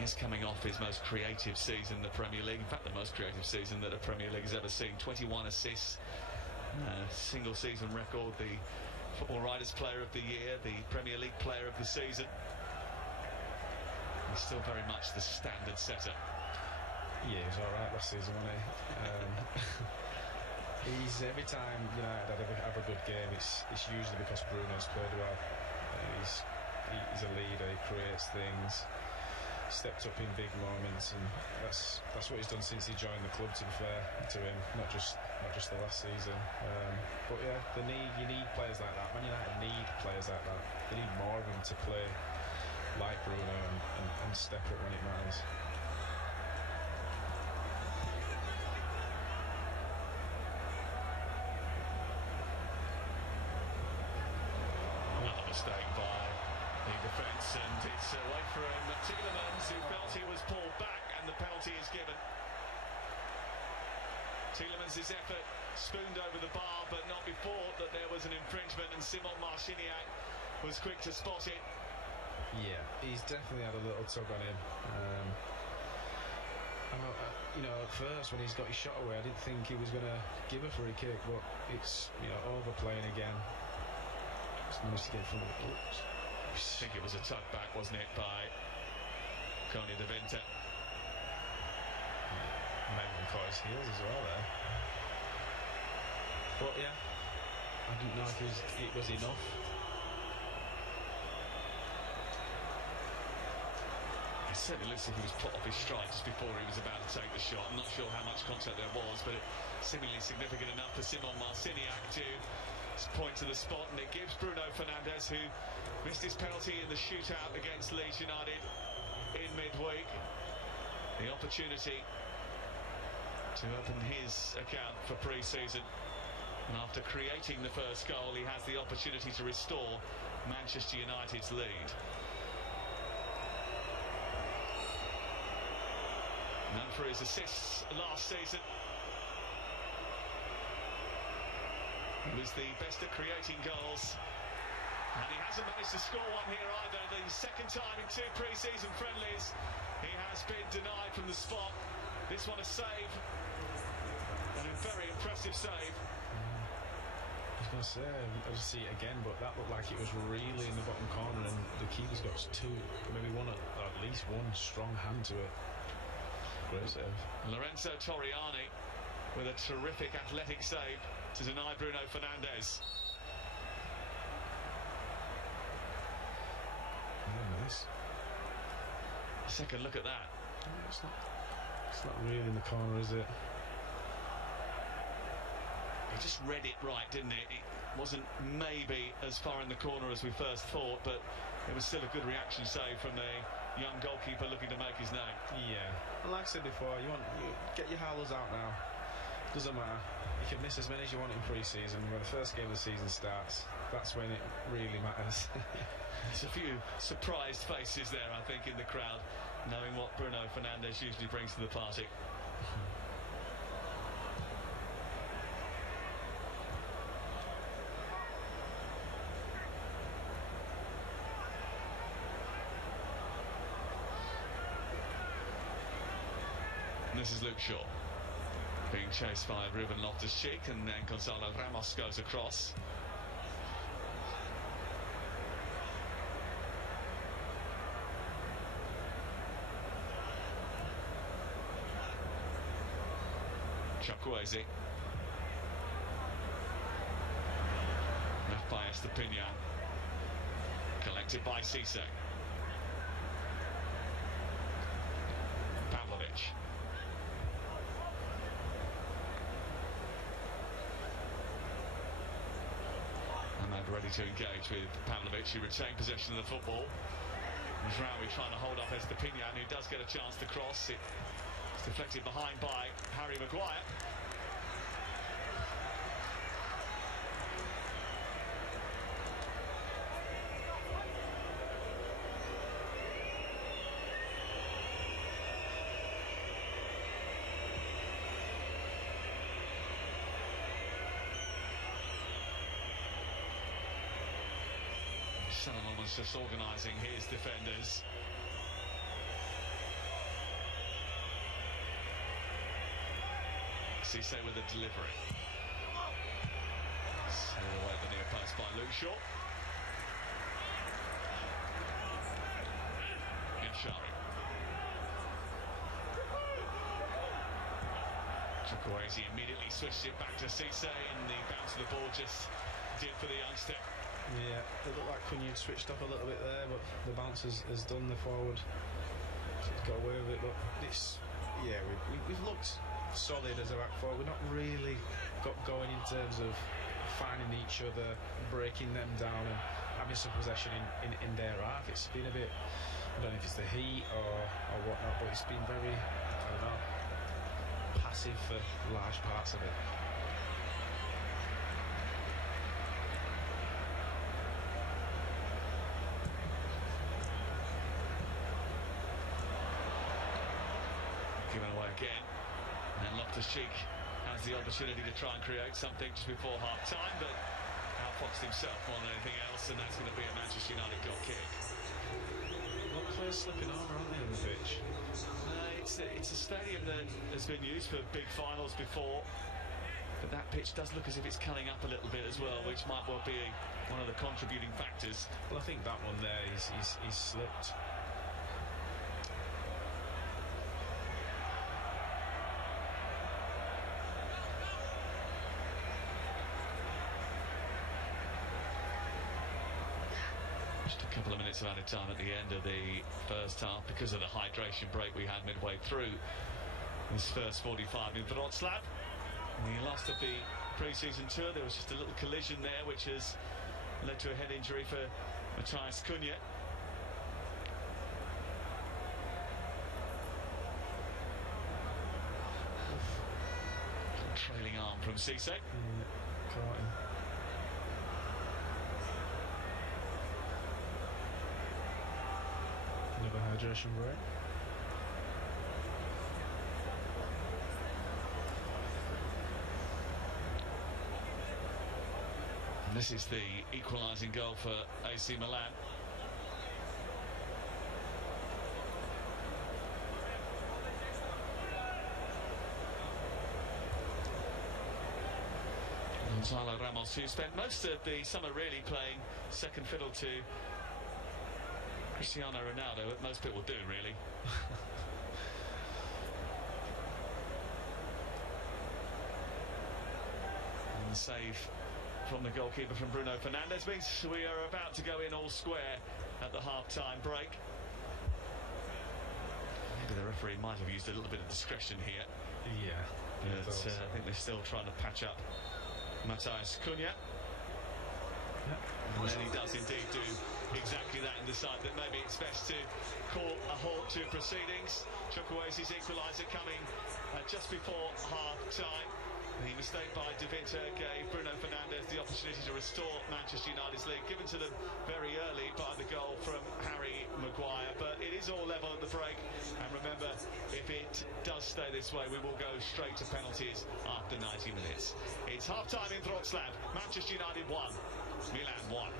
He's coming off his most creative season in the Premier League. In fact, the most creative season that the Premier League has ever seen. 21 assists. Single season record, the Football Writers Player of the Year, the Premier League Player of the Season. He's still very much the standard setter. Yeah, he was alright last season, wasn't he? He's every time United have a good game, it's usually because Bruno's played well. He's a leader, he creates things, stepped up in big moments, and that's what he's done since he joined the club, to be fair to him, not just the last season. But yeah, you need players like that. Man United need players like that. They need more of them to play like Bruno and step up when it matters. Another mistake by the defence, and it's away from Tielemans, who felt he was pulled back, and the penalty is given. Tielemans' effort spooned over the bar, but not before that there was an infringement, and Simon Marciniak was quick to spot it. Yeah, he's definitely had a little tug on him. At first when he's got his shot away, I didn't think he was going to give a free kick, but it's overplaying again. Just managed to get in front of it. Oops. I think it was a tug back, wasn't it, by Coney de Winter. Milan caught his heels as well there. But yeah, I didn't know if it was enough. It certainly looks like he was put off his stride just before he was about to take the shot. I'm not sure how much contact there was, but it seemingly significant enough for Simon Marciniak to point to the spot, and it gives Bruno Fernandes, who missed his penalty in the shootout against Leeds United in midweek, the opportunity to open his account for pre-season. And after creating the first goal, he has the opportunity to restore Manchester United's lead. Known for his assists last season, he was the best at creating goals, and he hasn't managed to score one here either. The second time in 2 pre-season friendlies he has been denied from the spot. This one a save, and a very impressive save. I was going to say, I just see it again, but that looked like it was really in the bottom corner, and the keeper's got at least one strong hand to it. Great save. Lorenzo Torriani with a terrific athletic save to deny Bruno Fernandes. Oh, nice. Second look at that. It's not really in the corner, is it? He just read it right, didn't it? It wasn't maybe as far in the corner as we first thought, but it was still a good reaction save from the young goalkeeper looking to make his name. Yeah, and like I said before, you get your howlers out now. Doesn't matter. You can miss as many as you want in pre-season. When the first game of the season starts, that's when it really matters. There's a few surprised faces there, I think, in the crowd, knowing what Bruno Fernandes usually brings to the party. This is Luke Shaw being chased by Ruben Loftus-Cheek, and then Gonzalo Ramos goes across. Chukwueze. Left by Estepinian. Collected by Cisse. Pavlovic. Ahmad ready to engage with Pavlovic, who retained possession of the football. Mizraoui trying to hold up Estepinian, who does get a chance to cross. It's deflected behind by Harry Maguire. Solomon was just organising his defenders. Cisse with the delivery. Slid away the near post by Luke Shaw. Inshari. Chukwueze immediately switched it back to Cisse, and the bounce of the ball just did for the youngster. Yeah, it looked like Cunha switched off a little bit there, but the bounce has done the forward. He's got away with it, but it's, yeah, we've looked solid as a back four. We've not really got going in terms of finding each other, breaking them down and having some possession in their half. It's been a bit, I don't know if it's the heat or whatnot, but it's been very, I don't know, passive for large parts of it. Given away again, and then Loftus-Cheek has the opportunity to try and create something just before half-time, but outfoxed himself more than anything else, and that's going to be a Manchester United goal kick. Well, players slipping over, aren't they, on the pitch? It's a stadium that has been used for big finals before, but that pitch does look as if it's culling up a little bit as well, which might well be one of the contributing factors. Well, I think that one there, he's slipped. Just a couple of minutes of added time at the end of the first half because of the hydration break we had midway through this first 45 in Wroclaw. The last of the pre-season tour, there was just a little collision there which has led to a head injury for Matthias Cunha. Trailing arm from Cisse. Caught him. Another hydration break. And this is the equalising goal for AC Milan. Gonzalo Ramos, who spent most of the summer really playing second fiddle to Cristiano Ronaldo, what most people do, really. And the save from the goalkeeper from Bruno Fernandes means we are about to go in all square at the half-time break. Maybe the referee might have used a little bit of discretion here. Yeah. But I think they're still trying to patch up Matthias Cunha. And then he does indeed do exactly that and decide that maybe it's best to call a halt to proceedings. Chukwueze's equaliser coming just before half-time. The mistake by De Winter gave Bruno Fernandes the opportunity to restore Manchester United's lead, given to them very early by the goal from Harry Maguire. But it is all level at the break, and remember, if it does stay this way, we will go straight to penalties after 90 minutes. It's half-time in Wroclaw. Manchester United 1, Milan 1.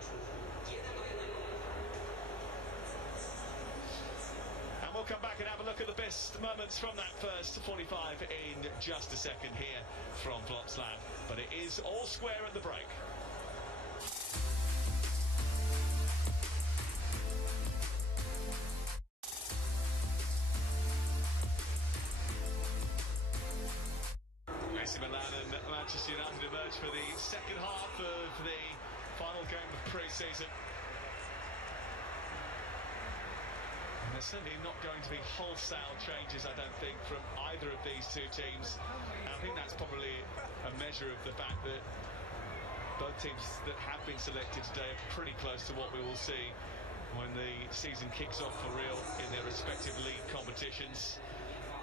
And we'll come back and have a look at the best moments from that first 45 in just a second here from Wroclaw. But it is all square at the break. AC Milan for the second half of the final game of pre-season. And there's certainly not going to be wholesale changes, I don't think, from either of these two teams. And I think that's probably a measure of the fact that both teams that have been selected today are pretty close to what we will see when the season kicks off for real in their respective league competitions.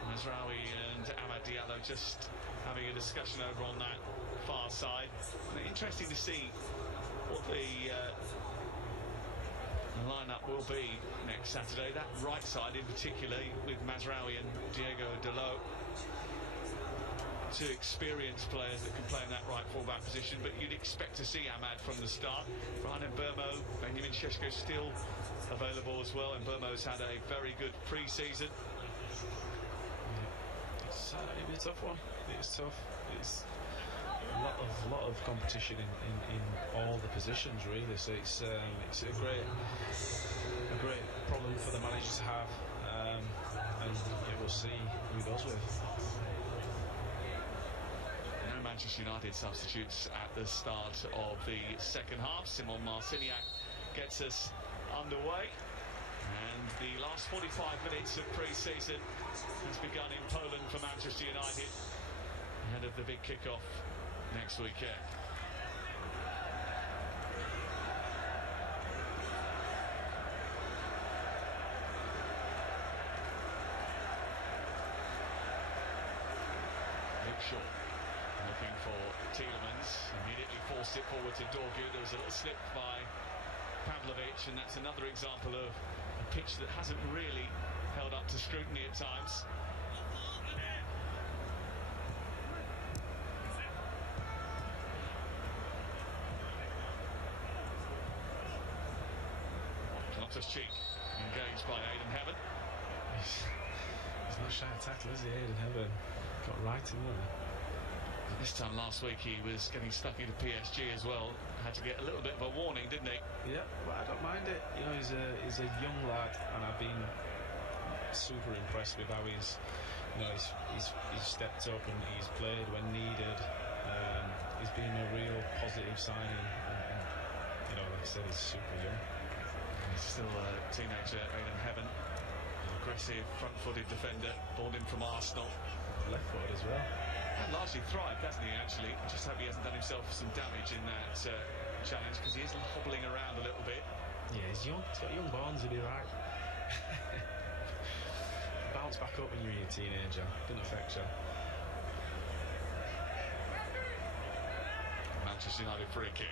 Mazraoui and Amad Diallo just having a discussion over on that far side. Interesting to see what the lineup will be next Saturday. That right side in particular, with Mazraoui and Diego Dalot, two experienced players that can play in that right full-back position, but you'd expect to see Amad from the start. Brian Mbeumo, Benjamin Šeško still available as well, and Mbeumo's had a very good pre-season. It'll be a tough one. It's tough. It's a lot of competition in all the positions, really. So it's a great problem for the managers to have, and we'll see who he goes with. No Manchester United substitutes at the start of the second half. Simon Marciniak gets us underway. And the last 45 minutes of pre-season has begun in Poland for Manchester United ahead of the big kick-off next weekend. Luke Shaw looking for Tielemans, immediately forced it forward to Dorgu. There was a little slip by Pavlovic, and that's another example of a pitch that hasn't really held up to scrutiny at times. Loftus-Cheek engaged by Aidan Heaven. He's not shy to tackle, is he, Aidan Heaven? Got right in there. This time last week he was getting stuck into PSG as well. Had to get a little bit of a warning, didn't he? Yeah, but I don't mind it. You know, he's a young lad, and I've been super impressed with how he's stepped up and he's played when needed. He's been a real positive signing, and you know, like I said, he's super young. He's still a teenager, Aidan Heaven. Aggressive, front-footed defender, born in from Arsenal. Left-footed as well. And largely thrived, hasn't he, actually? I just hope he hasn't done himself some damage in that challenge, because he is hobbling around a little bit. Yeah, he's young. He's got young bones, he'll be right. Bounce back up when you're a teenager. Doesn't affect you. Manchester United free kick.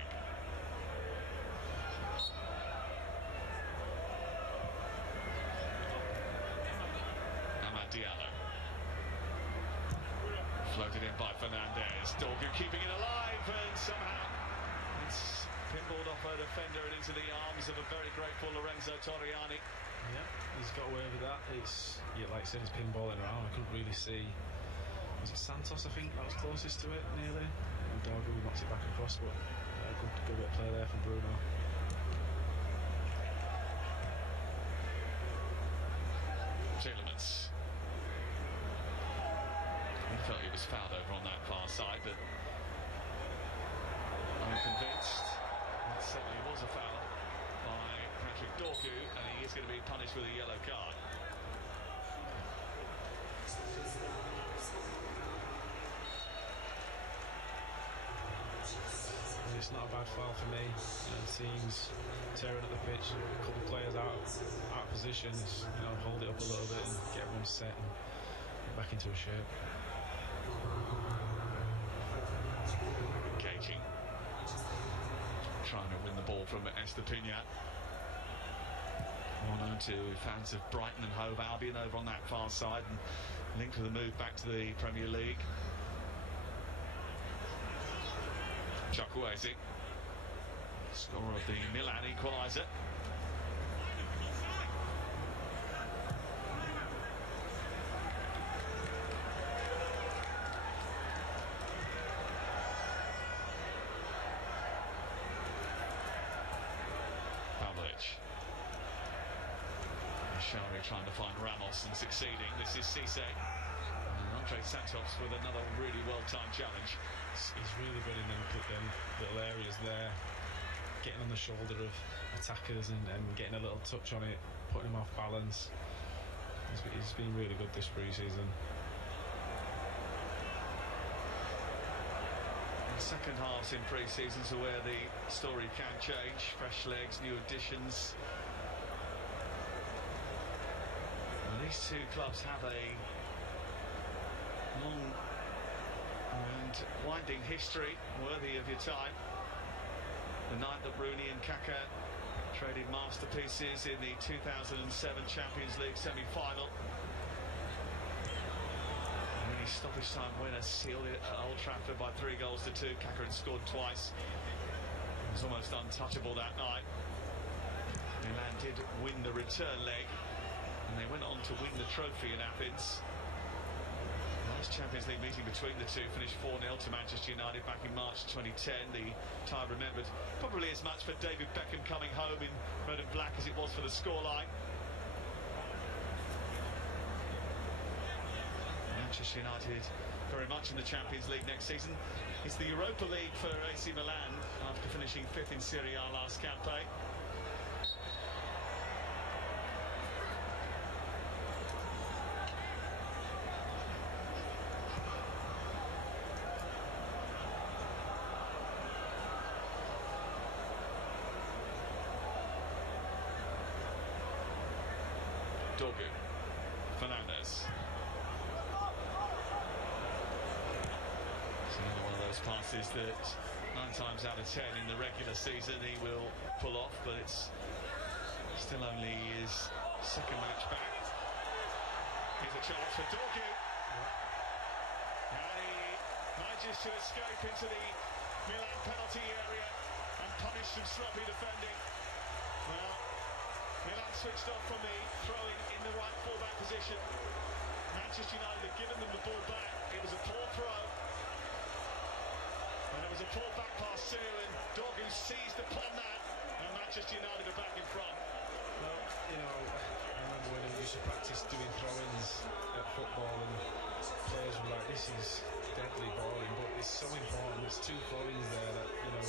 Amad Diallo. Floated in by Fernandez. Dorgu keeping it alive, and somehow it's pinballed off a defender and into the arms of a very grateful Lorenzo Torriani. Yeah, he's got away with that. It's, yeah, like I said, he's pinballing around. I couldn't really see. Was it Santos, I think, that was closest to it, nearly? And Dorgu knocks it back across, but good bit of play there from Bruno. Tielemans. He felt he was fouled over on that far side, but I'm convinced that certainly was a foul by Patrick Dorgu, and he is going to be punished with a yellow card. It's not a bad foul for me. Teams tearing up the pitch, a couple of players out of positions, you know, hold it up a little bit and get everyone set and get back into a shape. Engaging, trying to win the ball from Estepinha. Well known to fans of Brighton and Hove Albion over on that far side, and linked with a move back to the Premier League. Chukwueze, scorer of the Milan equaliser. Pavlovic. Shari trying to find Ramos and succeeding. This is Cisse. Not Trey Santos with another really well-timed challenge. He's really good in them little areas there, getting on the shoulder of attackers and getting a little touch on it, putting him off balance. He's been really good this pre-season. Second halves in pre-seasons are where the story can change. Fresh legs, new additions. And these two clubs have a long and winding history worthy of your time. The night that Rooney and Kaka traded masterpieces in the 2007 Champions League semi-final. Stoppage time winner sealed it at Old Trafford by 3-2. Kaka had scored twice. He was almost untouchable that night. Milan did win the return leg, and they went on to win the trophy in Athens. The last Champions League meeting between the two finished 4-0 to Manchester United back in March 2010. The tie remembered probably as much for David Beckham coming home in red and black as it was for the scoreline. Manchester United very much in the Champions League next season. It's the Europa League for AC Milan after finishing 5th in Serie A last campaign. Dorgu, Fernandez. Another one of those passes that 9 times out of 10 in the regular season he will pull off, but it's still only his second match back. Here's a chance for Dorgu. And he manages to escape into the Milan penalty area and punish some sloppy defending. Well, Milan switched off from the throwing in the right full-back position. Manchester United had given them the ball back. It was a poor throw. And it was a poor back pass too, and Dorgu seized upon that, and Manchester United are back in front. Well, you know, I remember when we used to practice doing throw-ins at football, and players were like, this is deadly boring, but it's so important. There's 2 throw-ins there that, you know,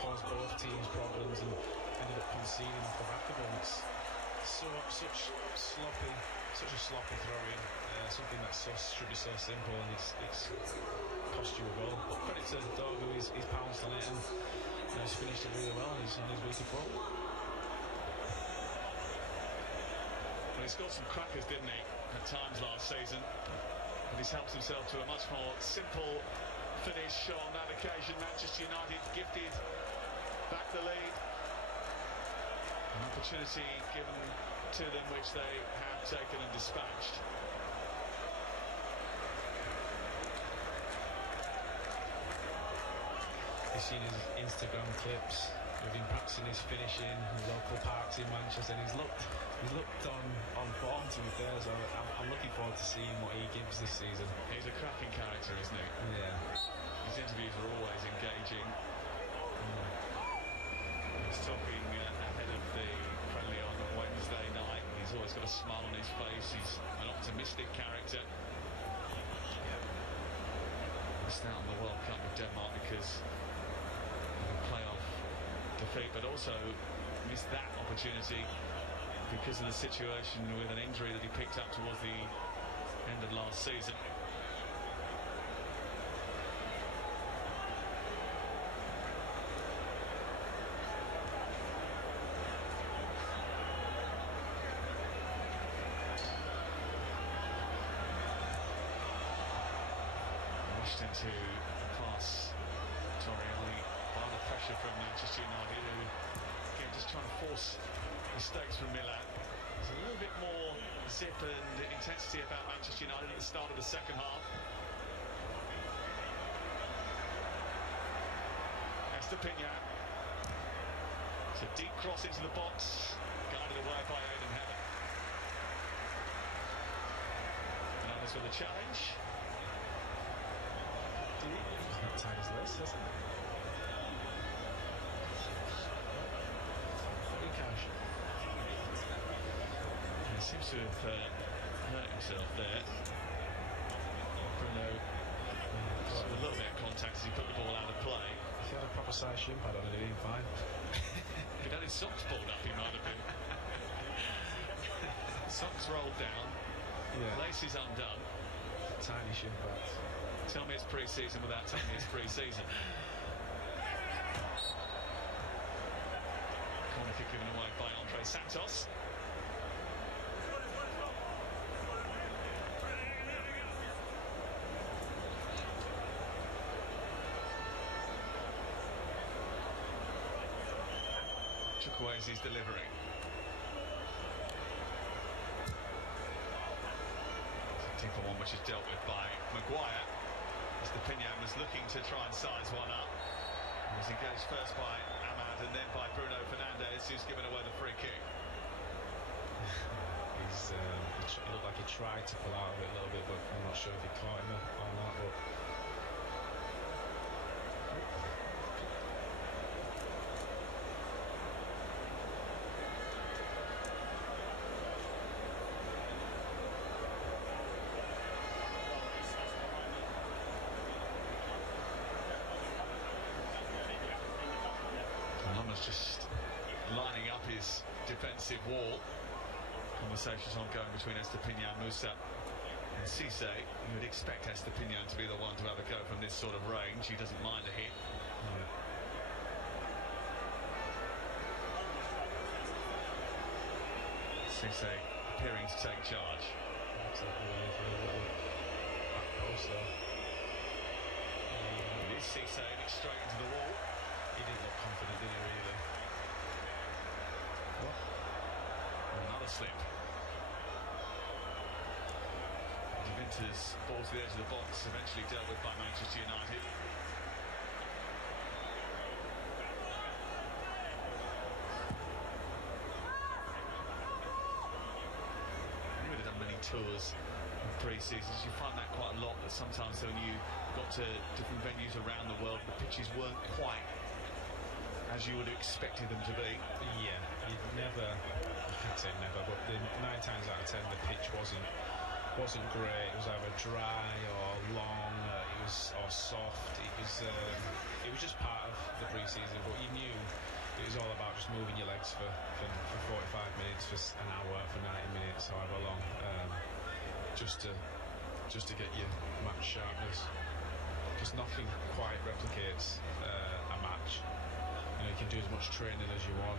caused both teams problems and ended up conceding off the back of them. It's such a sloppy throw-in, something that should be so simple, and it's cost you a goal. But credit to Dorgu, he's pounced on it and he's finished it really well. He's on his way to foot. Well, he scored some crackers, didn't he, at times last season? But he's helped himself to a much more simple finish on that occasion. Manchester United gifted back the lead. An opportunity given to them which they have taken and dispatched. He's seen his Instagram clips. We've been practicing his finishing in local parks in Manchester, and he's looked on form, to be fair. So I'm looking forward to seeing what he gives this season. He's a cracking character, isn't he? Yeah. His interviews are always engaging. He's talking ahead of the friendly on Wednesday night. He's always got a smile on his face. He's an optimistic character. Yeah. Missed out on the World Cup with Denmark because playoff defeat, but also missed that opportunity because of the situation with an injury that he picked up towards the end of last season. Rushed into the pass, Torrielli, by the pressure from Manchester United, who again just trying to force mistakes from Milan. There's a little bit more zip and intensity about Manchester United at the start of the second half. Estepinian. It's a deep cross into the box, guided away by Aiden Heather. Fernandez with a challenge. He's not tied his list, has he? He seems to have hurt himself there. Saw a little bit of contact as he put the ball out of play. If he had a proper size shin pad on it, he'd been fine. If he'd had his socks pulled up, he might have been. Socks rolled down, laces undone. Tiny shin pads. Tell me it's pre-season without telling me it's pre-season. Corner kick given away by Andre Santos. Chukwuezi's delivering. It's a deeper one which is dealt with by Maguire. Estepinian was looking to try and size one up. He was engaged first by Ahmad and then by Bruno Fernandes, who's given away the free kick. It looked like he tried to pull out of it a little bit, but I'm not sure if he caught him on that. But just lining up his defensive wall. Conversations ongoing between Estepinian, Musa and Cisse. You would expect Estepinian to be the one to have a go from this sort of range. He doesn't mind a hit. Cisse appearing to take charge. It is Cisse and it's straight into the wall. He didn't look confident, did he, really? Another slip. Juventus ball to the edge of the box, eventually dealt with by Manchester United. You would have done many tours in pre-seasons. You find that quite a lot, that sometimes when you got to different venues around the world, the pitches weren't quite as you would have expected them to be. Yeah, you'd never, I can't say never, but 9 times out of 10 the pitch wasn't great. It was either dry or long, or soft. It was just part of the pre-season, but you knew it was all about just moving your legs for 45 minutes, for an hour, for 90 minutes, however long, just to get your match sharpness. Because nothing quite replicates a match. You can do as much training as you want,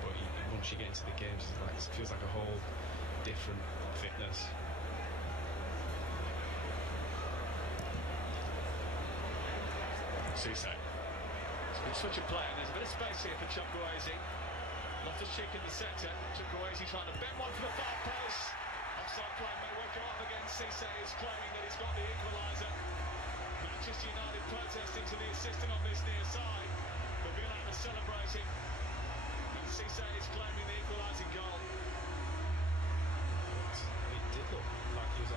but once you get into the games, it feels like a whole different fitness. Cisse. It's been such a play, and there's a bit of space here for Chukwuezi. Loftus-Cheek in the centre. Chukwuezi trying to bend one for the far post. Offside play may work off again. Cisse is claiming that he's got the equaliser. Manchester United protesting to the assistant on this near side. The Milan is celebrating, and Cisse is claiming the equalising goal. It did look like he was a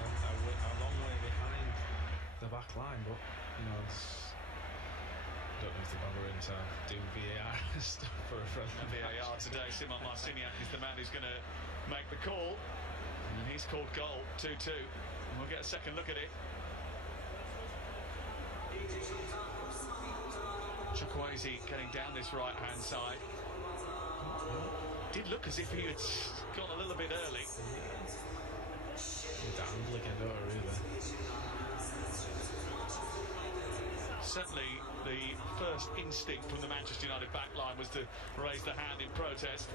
long way behind the back line, but I don't know if they're bothering to do VAR and stuff for a friendly VAR today. Simon Marciniak is the man who's going to make the call, and he's called goal 2-2. And we'll get a second look at it. Chukwuezi getting down this right-hand side. Did look as if he had gone a little bit early. Certainly the first instinct from the Manchester United backline was to raise the hand in protest.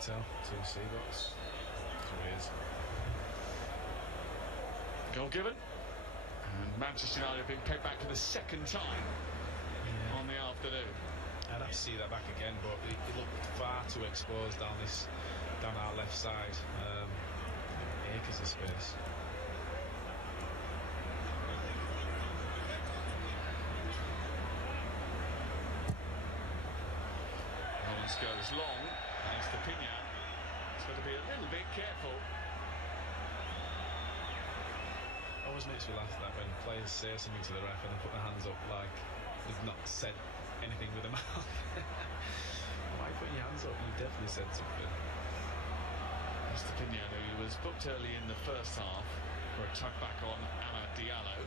Tell to see what's goal given, and Manchester United have been pegged back for the second time on the afternoon. I'd have to see that back again, but it looked far too exposed down our left side. Acres of space. Rollins goes long. Thanks to Estepinian. He's got to be a little bit careful. always makes me laugh that when players say something to the ref and they put their hands up like they've not said anything with their mouth. Why are you putting your hands up? You definitely said something. Mr. Pignano, who was booked early in the first half for a tug back on Amad Diallo.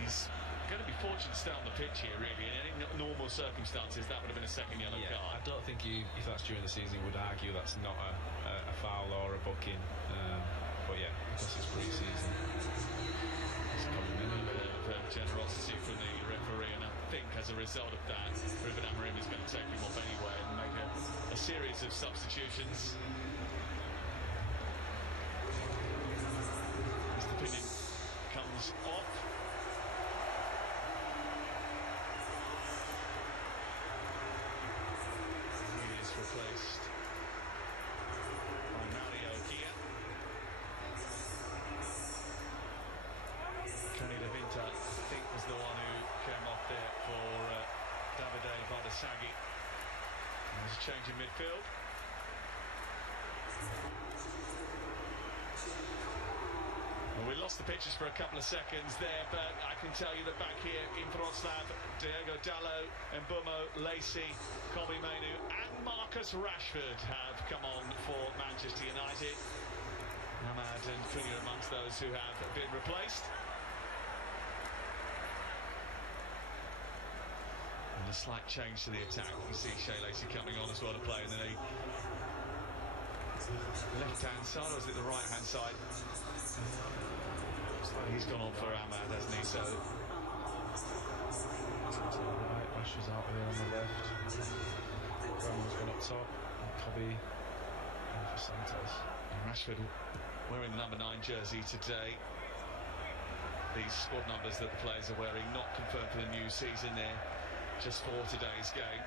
He's going to be fortunate to stay on the pitch here, really. In any normal circumstances, that would have been a second yellow card. I don't think you, if that's during the season, would argue that's not a foul or a booking. But yeah, because it's pre-season, it's probably a bit of generosity from the referee, and I think as a result of that, Ruben Amorim is going to take him off anyway and make a series of substitutions. Mr. Pinning comes off. He is replaced by Mario Gia. Kenny De Vinta, I think, was the one who came off there for Davide Bardesaghi. There's a change in midfield. Well, we lost the pictures for a couple of seconds there, but I can tell you that back here in Wrocław, Diego Dallo, Mbeumo, Lacey, Kobbie Mainoo and Marcus Rashford have come on for Manchester United. Amad and Cunha amongst those who have been replaced. And a slight change to the attack. You see Shea Lacey coming on as well to play in the knee. Left-hand side, or is it the right-hand side? He's gone on for Amad, hasn't he? So right, Rashford's out here on the left. Brown's gone up top. And Kobbie in for Santos. And Rashford wearing the number 9 jersey today. These squad numbers that the players are wearing not confirmed for the new season there, just for today's game.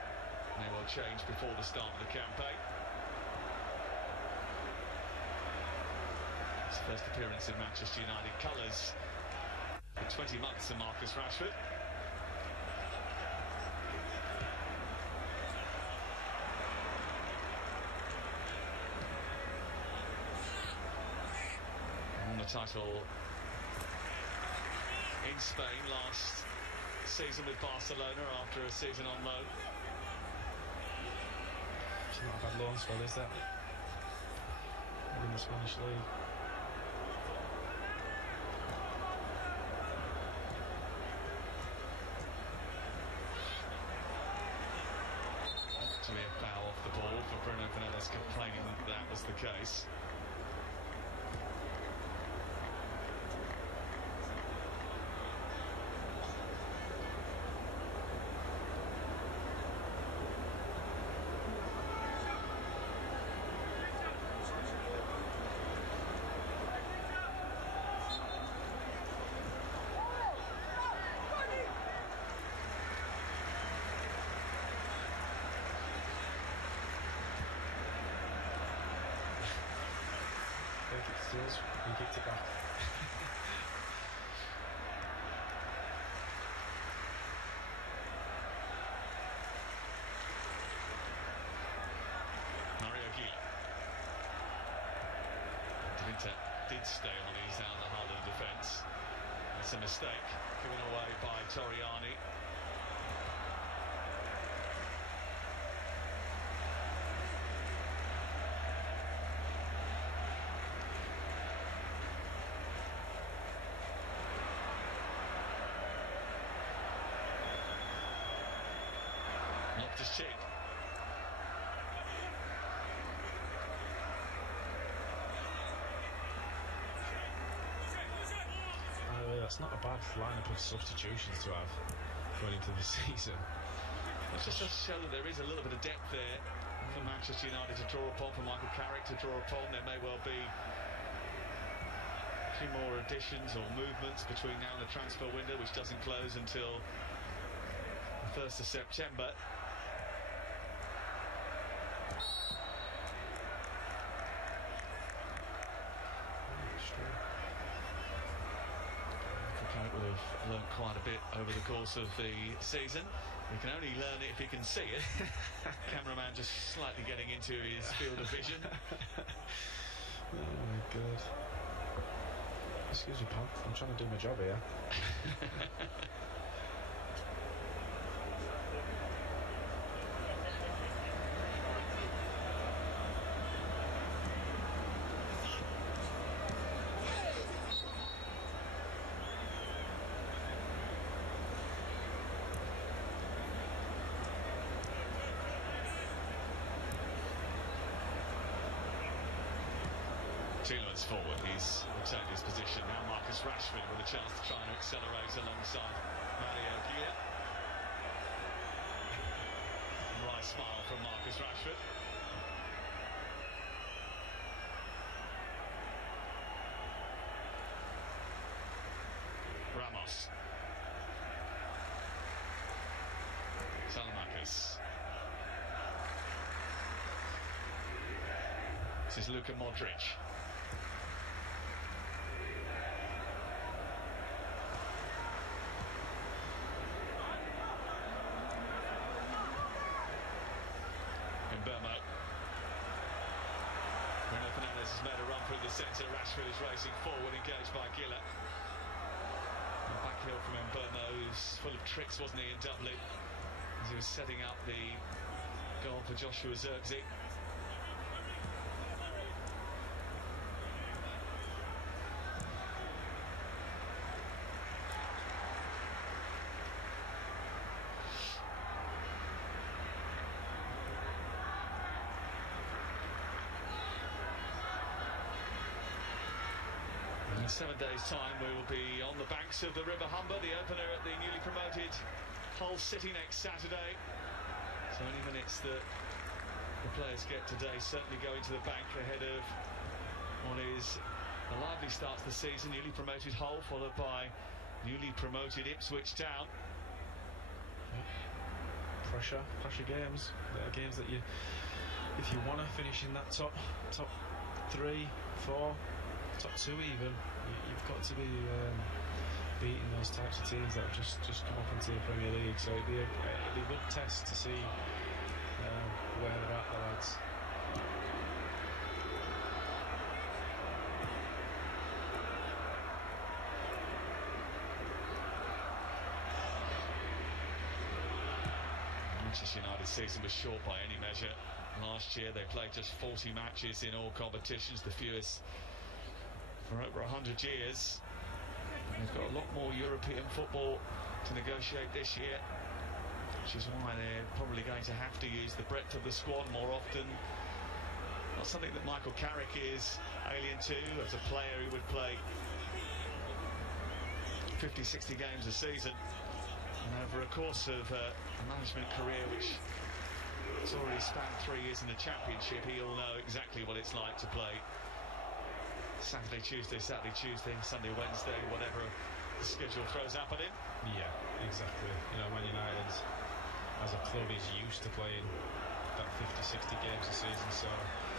They will change before the start of the campaign. His first appearance in Manchester United colours for 20 months of Marcus Rashford. Won the title in Spain last season with Barcelona after a season on loan. It's not a bad loan spell, is that? In the Spanish league. To be a foul off the ball for Bruno Fernandes, complaining that that was the case. He kicked it back. Mario Gila. De Vinta did stay on, he's out in the heart of the defence. That's a mistake given away by Torriani. Loftus-Cheek. That's not a bad lineup of substitutions to have going into the season. It just does show that there is a little bit of depth there for Manchester United to draw upon, for Michael Carrick to draw upon. There may well be a few more additions or movements between now and the transfer window, which doesn't close until the 1st of September. Would have learned quite a bit over the course of the season. We can only learn it if he can see it. Cameraman just slightly getting into his field of vision. Oh my God. Excuse me, pal. I'm trying to do my job here. Tielemans forward, he's retained his position. Now Marcus Rashford with a chance to try and accelerate alongside Mario Gia. Right smile from Marcus Rashford. Ramos. Salamakis. This is Luka Modric. Bruno Fernandes has made a run through the centre. Rashford is racing forward, engaged by Gillett. Back heel from Mbeumo, who's full of tricks, wasn't he, in Dublin, as he was setting up the goal for Joshua Zirkzee. In 7 days' time, we will be on the banks of the River Humber, the opener at the newly promoted Hull City next Saturday. So any minutes that the players get today certainly go into the bank ahead of what is a lively start to the season. Newly promoted Hull, followed by newly promoted Ipswich Town. Pressure games. They're games that you, if you want to finish in that top 3, 4, top 2 even, you've got to be beating those types of teams that have just come up into the Premier League. So it'd be a good test to see where they're at, the lads. Manchester United's season was short by any measure. Last year they played just 40 matches in all competitions, the fewest for over 100 years. And they've got a lot more European football to negotiate this year, which is why they're probably going to have to use the breadth of the squad more often. Not something that Michael Carrick is alien to. As a player, he would play 50, 60 games a season. And over a course of a management career which has already spanned 3 years in the Championship, he'll know exactly what it's like to play Saturday, Tuesday, Sunday, Wednesday, whatever the schedule throws up at him. Yeah, exactly. You know, Man United as a club is used to playing that 50, 60 games a season, so...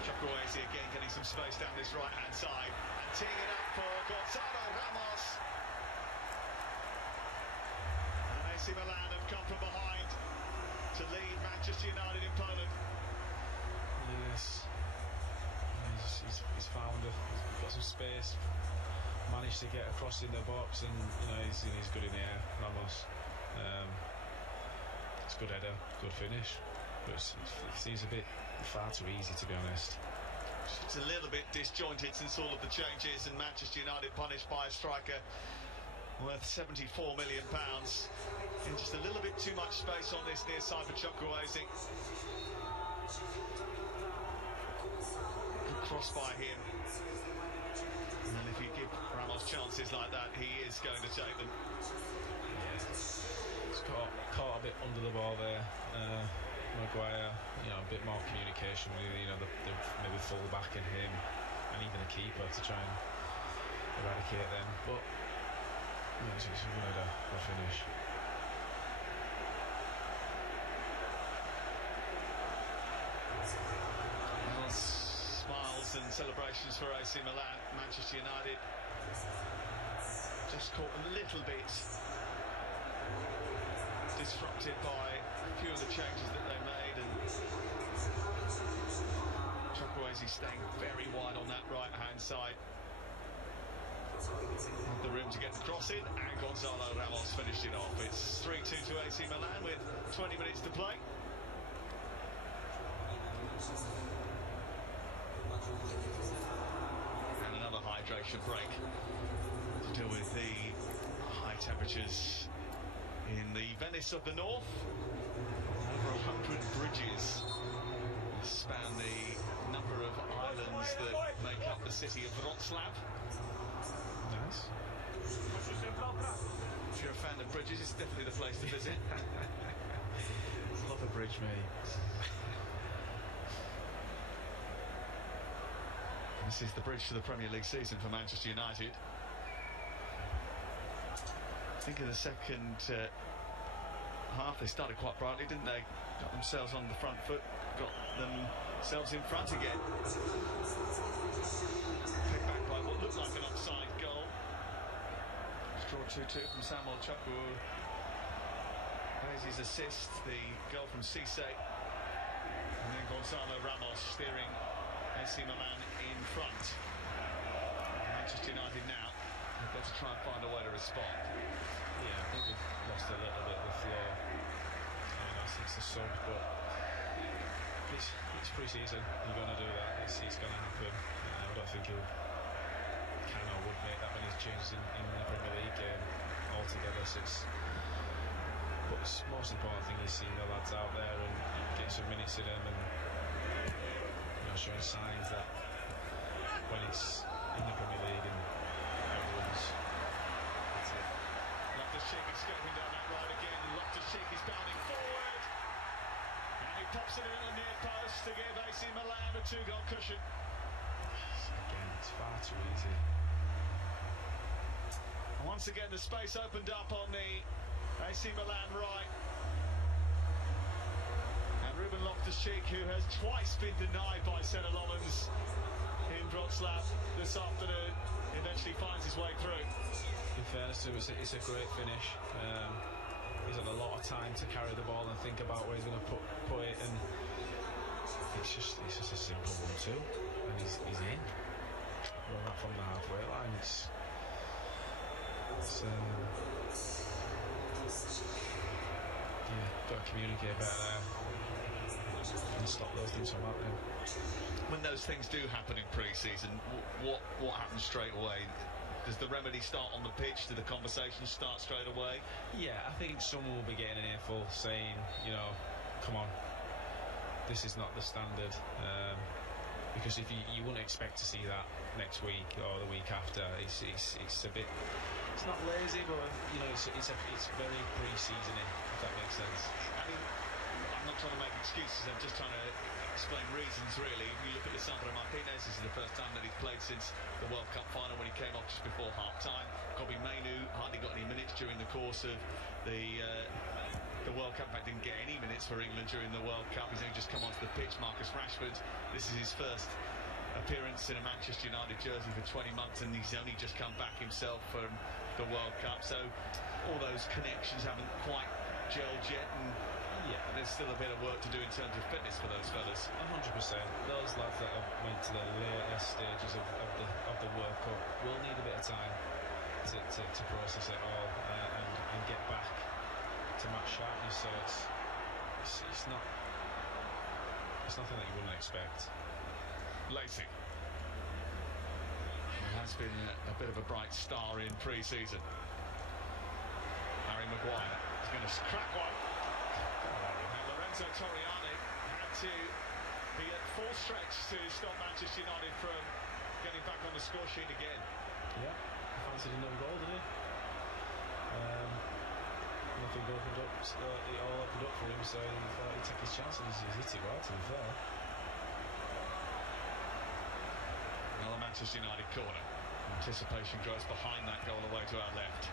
Chukwueze again getting some space down this right-hand side and teeing it up for Gonzalo Ramos. And AC Milan have come from behind to lead Manchester United in Poland. Yes. He's found he's got some space, managed to get across in the box, and you know he's good in the air, Ramos. It's a good header, good finish, but it seems a bit far too easy, to be honest. It's a little bit disjointed since all of the changes, and Manchester United punished by a striker worth £74 million. And just a little bit too much space on this near side for Chukwueze. Cross by him, and if you give Ramos chances like that, he is going to take them. Yeah. He's caught a bit under the ball there. Maguire, you know, a bit more communication with, you know, the maybe full back in him, and even the keeper to try and eradicate them. But you know, it's a good finish. Smiles and celebrations for AC Milan. Manchester United just caught a little bit disrupted by a few of the changes that they made, and Chukwueze staying very wide on that right-hand side. Had the room to get the cross in, and Gonzalo Ramos finished it off. It's 3-2 to AC Milan with 20 minutes to play. And another hydration break to deal with the high temperatures in the Venice of the North. Over 100 bridges span the number of islands that make up the city of Wrocław. Nice. If you're a fan of bridges, it's definitely the place to visit. Love a bridge, mate. This is the bridge to the Premier League season for Manchester United. I think in the second half they started quite brightly, didn't they? Got themselves on the front foot, got themselves in front again. Picked back by what looked like an offside goal. Draw 2-2 from Samuel Chukwueze. There's his assist, the goal from Cisse. And then Gonzalo Ramos steering AC Milan in front. Manchester United now have got to try and find a way to respond. Yeah, I think we've lost a little bit of the flow since the sub, but it's pre-season. You're going to do that. It's going to happen. I don't think he'll can or would make that many changes in the Premier League game altogether. So but the most important thing is seeing the lads out there and getting some minutes in them and showing signs that when it's in the Premier League and everyone's that's it. Loftus-Cheek escaping down that right again. Loftus-Cheek is bounding forward. And he pops it in at the near post to give AC Milan a 2-goal cushion. Again, it's far too easy. And once again, the space opened up on the AC Milan right. And Ruben Loftus-Cheek, who has twice been denied by Senna Lollins in Wrocław this afternoon, eventually finds his way through. In fairness to him, it's a great finish. He's had a lot of time to carry the ball and think about where he's going to put it, and it's just a simple 1-2, and he's in. Right from the halfway line. Yeah, got to communicate better there and stop those things from happening. When those things do happen in pre-season, what happens straight away? Does the remedy start on the pitch? Do the conversations start straight away? Yeah, I think someone will be getting an earful saying, come on, this is not the standard. Because if you wouldn't expect to see that next week or the week after. It's a bit, it's not lazy, but it's very pre-seasoning, if that makes sense. I mean, I'm not trying to make excuses, I'm just trying to explain reasons, really. If you look at Lisandro Martinez, this is the first time that he's played since the World Cup final when he came off just before half-time. Kobbie Mainoo hardly got any minutes during the course of the World Cup. In fact, didn't get any minutes for England during the World Cup. He's only just come onto the pitch. Marcus Rashford, this is his first appearance in a Manchester United jersey for 20 months, and he's only just come back himself from the World Cup. So all those connections haven't quite gelled yet, and yeah, there's still a bit of work to do in terms of fitness for those fellas. 100%. Those lads that have went to the later stages of the World Cup will need a bit of time to process it all and get back to match sharpness. So it's nothing that you wouldn't expect. Lacey. It has been a bit of a bright star in pre-season. Harry Maguire is going to crack one. And Lorenzo Torriani had to be at full stretch to stop Manchester United from getting back on the score sheet again. Yeah, he fancied another goal, didn't he? Nothing opened up, it all opened up for him, so he thought he'd take his chance, and he's hit it well, to be fair. Another Manchester United corner. Anticipation grows behind that goal away to our left.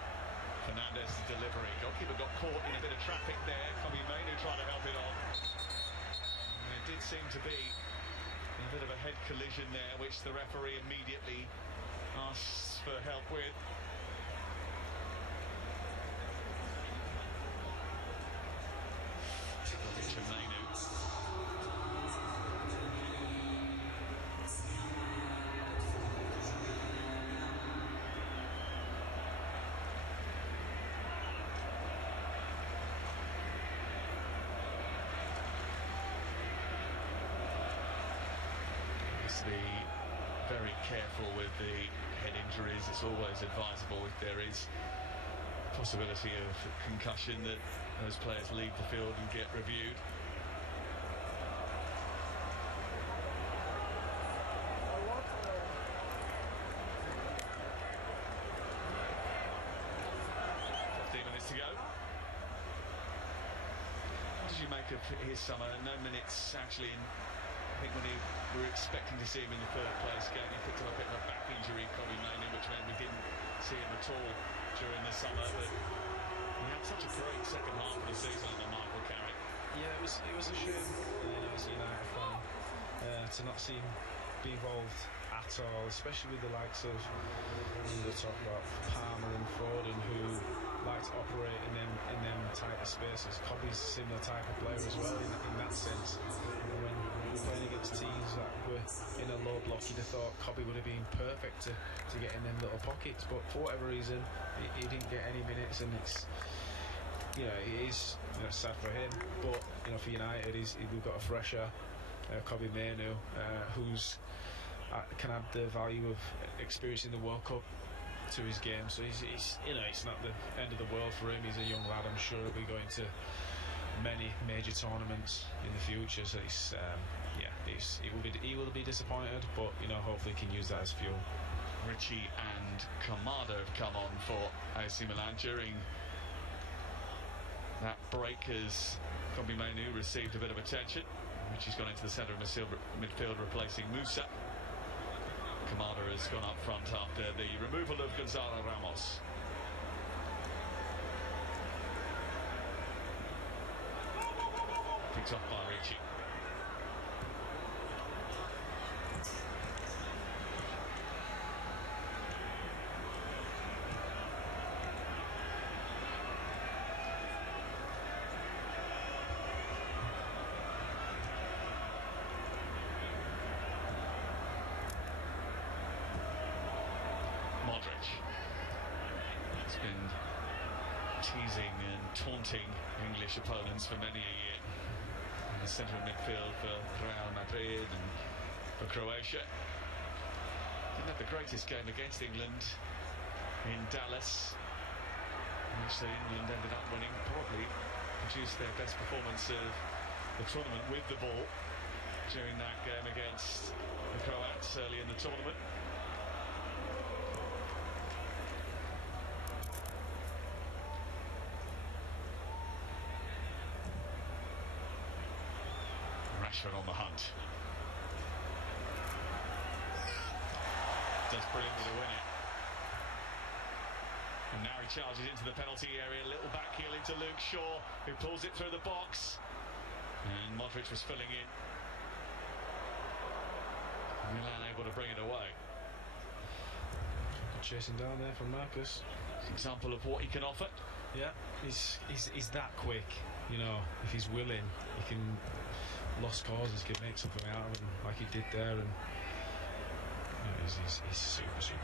Fernandez, the delivery. Goalkeeper got caught in a bit of traffic there. Kobbie Mainoo tried to help it on. And there did seem to be a bit of a head collision there, which the referee immediately asks for help with. very careful with the head injuries. It's always advisable if there is possibility of concussion that those players leave the field and get reviewed. To go. What did you make of his summer? No minutes actually in. I think when we were expecting to see him in the third place game, he picked up a bit of a back injury, Kobe mainly, which meant we didn't see him at all during the summer. But he had such a great second half of the season under Michael Carrick. Yeah, it was a shame, as a United fan, to not see him be involved at all, especially with the likes of, we talk about Palmer and Foden, who like to operate in them type of spaces. Kobe's a similar type of player as well in that sense. When we were playing against teams that were in a low block, you'd have thought Kobe would have been perfect to get in them little pockets, but for whatever reason he didn't get any minutes, and it's, it is sad for him, but for United we've got a fresher, Kobe Mainoo, who's can add the value of experiencing the World Cup to his game. So he's it's not the end of the world for him. He's a young lad. I'm sure he'll be going to many major tournaments in the future. So he will be disappointed, but hopefully he can use that as fuel. Richie and Kamada have come on for AC Milan during that break as Kobe Mainoo received a bit of attention. Richie's gone into the centre of midfield replacing Musa. Kamada has gone up front after the removal of Gonzalo Ramos. Picked up by Richie. He's been teasing and taunting English opponents for many a year in the centre of midfield for Real Madrid and for Croatia. Didn't have the greatest game against England in Dallas, which England ended up winning. Probably produced their best performance of the tournament with the ball during that game against the Croats early in the tournament. Rashford on the hunt. Does brilliantly to win it. And now he charges into the penalty area. Little back heel into Luke Shaw, who pulls it through the box. And Modric was filling in. Milan able to bring it away. Chasing down there from Marcus. Example of what he can offer. Yeah, he's that quick. If he's willing, he can. Lost causes can make something out of him, like he did there, and he's super quick.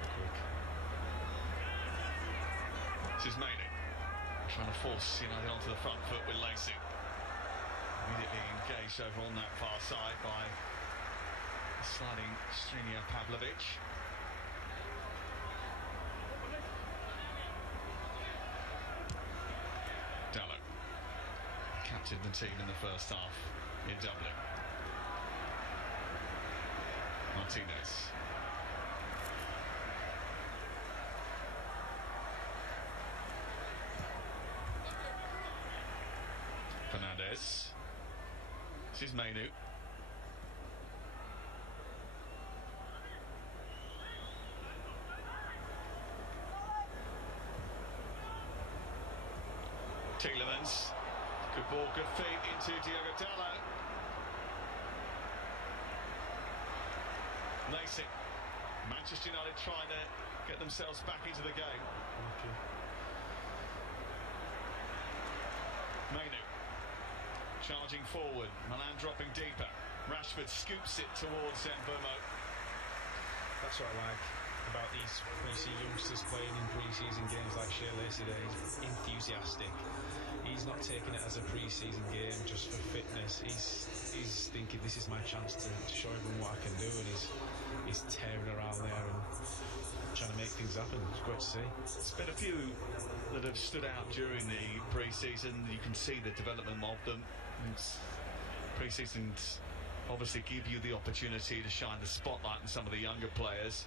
This is Mainoo trying to force United onto the front foot with Lacey. Immediately engaged over on that far side by the sliding Strinja Pavlovic. Dallo captained the team in the first half in Dublin. Martinez. Fernandez. This is Mainoo. Tielemans. Good ball, good feet into Diogo Dallo. Lacey. Manchester United trying to get themselves back into the game. Okay. Mainoo charging forward. Milan dropping deeper. Rashford scoops it towards Mbeumo. That's what I like about these youngsters playing in pre-season games like Shea Lacey there. He's enthusiastic. He's not taking it as a pre-season game just for fitness. He's he's thinking this is my chance to show everyone what I can do, and he's tearing around there and trying to make things happen. It's great to see. There's been a few that have stood out during the pre-season. You can see the development of them. Pre-seasons obviously give you the opportunity to shine the spotlight on some of the younger players,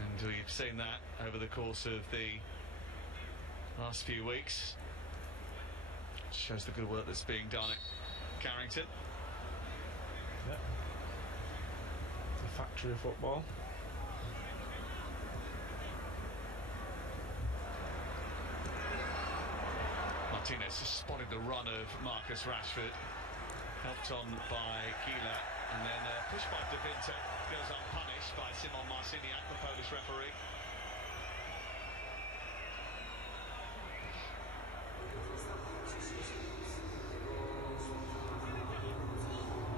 and we've seen that over the course of the last few weeks. Shows the good work that's being done at Carrington. Yeah. The factory of football. Martinez has spotted the run of Marcus Rashford, helped on by Gila, and then pushed by De Winter, goes unpunished by Simon Marciniak, the Polish referee.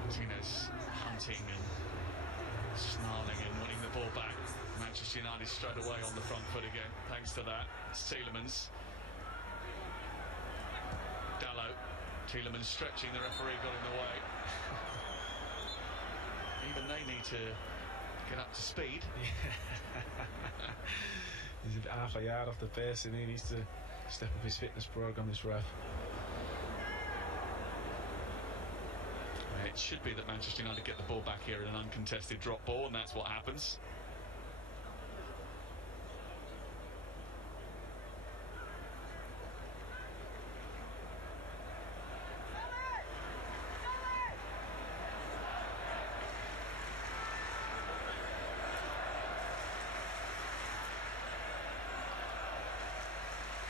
Martinez hunting and snarling and winning the ball back. Manchester United straight away on the front foot again, thanks to that. Tielemans. Dallo. Tielemans stretching, the referee got in the way. Even they need to get up to speed. He's half a yard off the pace and he needs to step up his fitness programme, this ref. It should be that Manchester United get the ball back here in an uncontested drop ball, and that's what happens.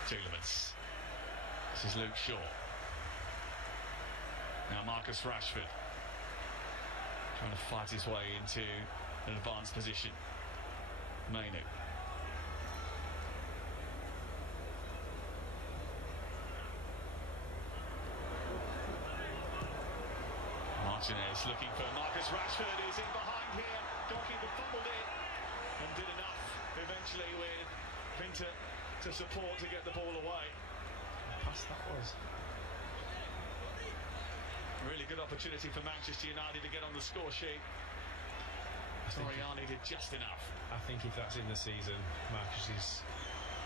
Tielemans. This is Luke Shaw. Now Marcus Rashford trying to fight his way into an advanced position. Mainu. Martinez looking for Marcus Rashford, is in behind here. Goalkeeper fumbled it and did enough eventually with Winter to support to get the ball away. Pass that was. Really good opportunity for Manchester United to get on the score sheet. Torriani did just enough. I think if that's in the season, Marcus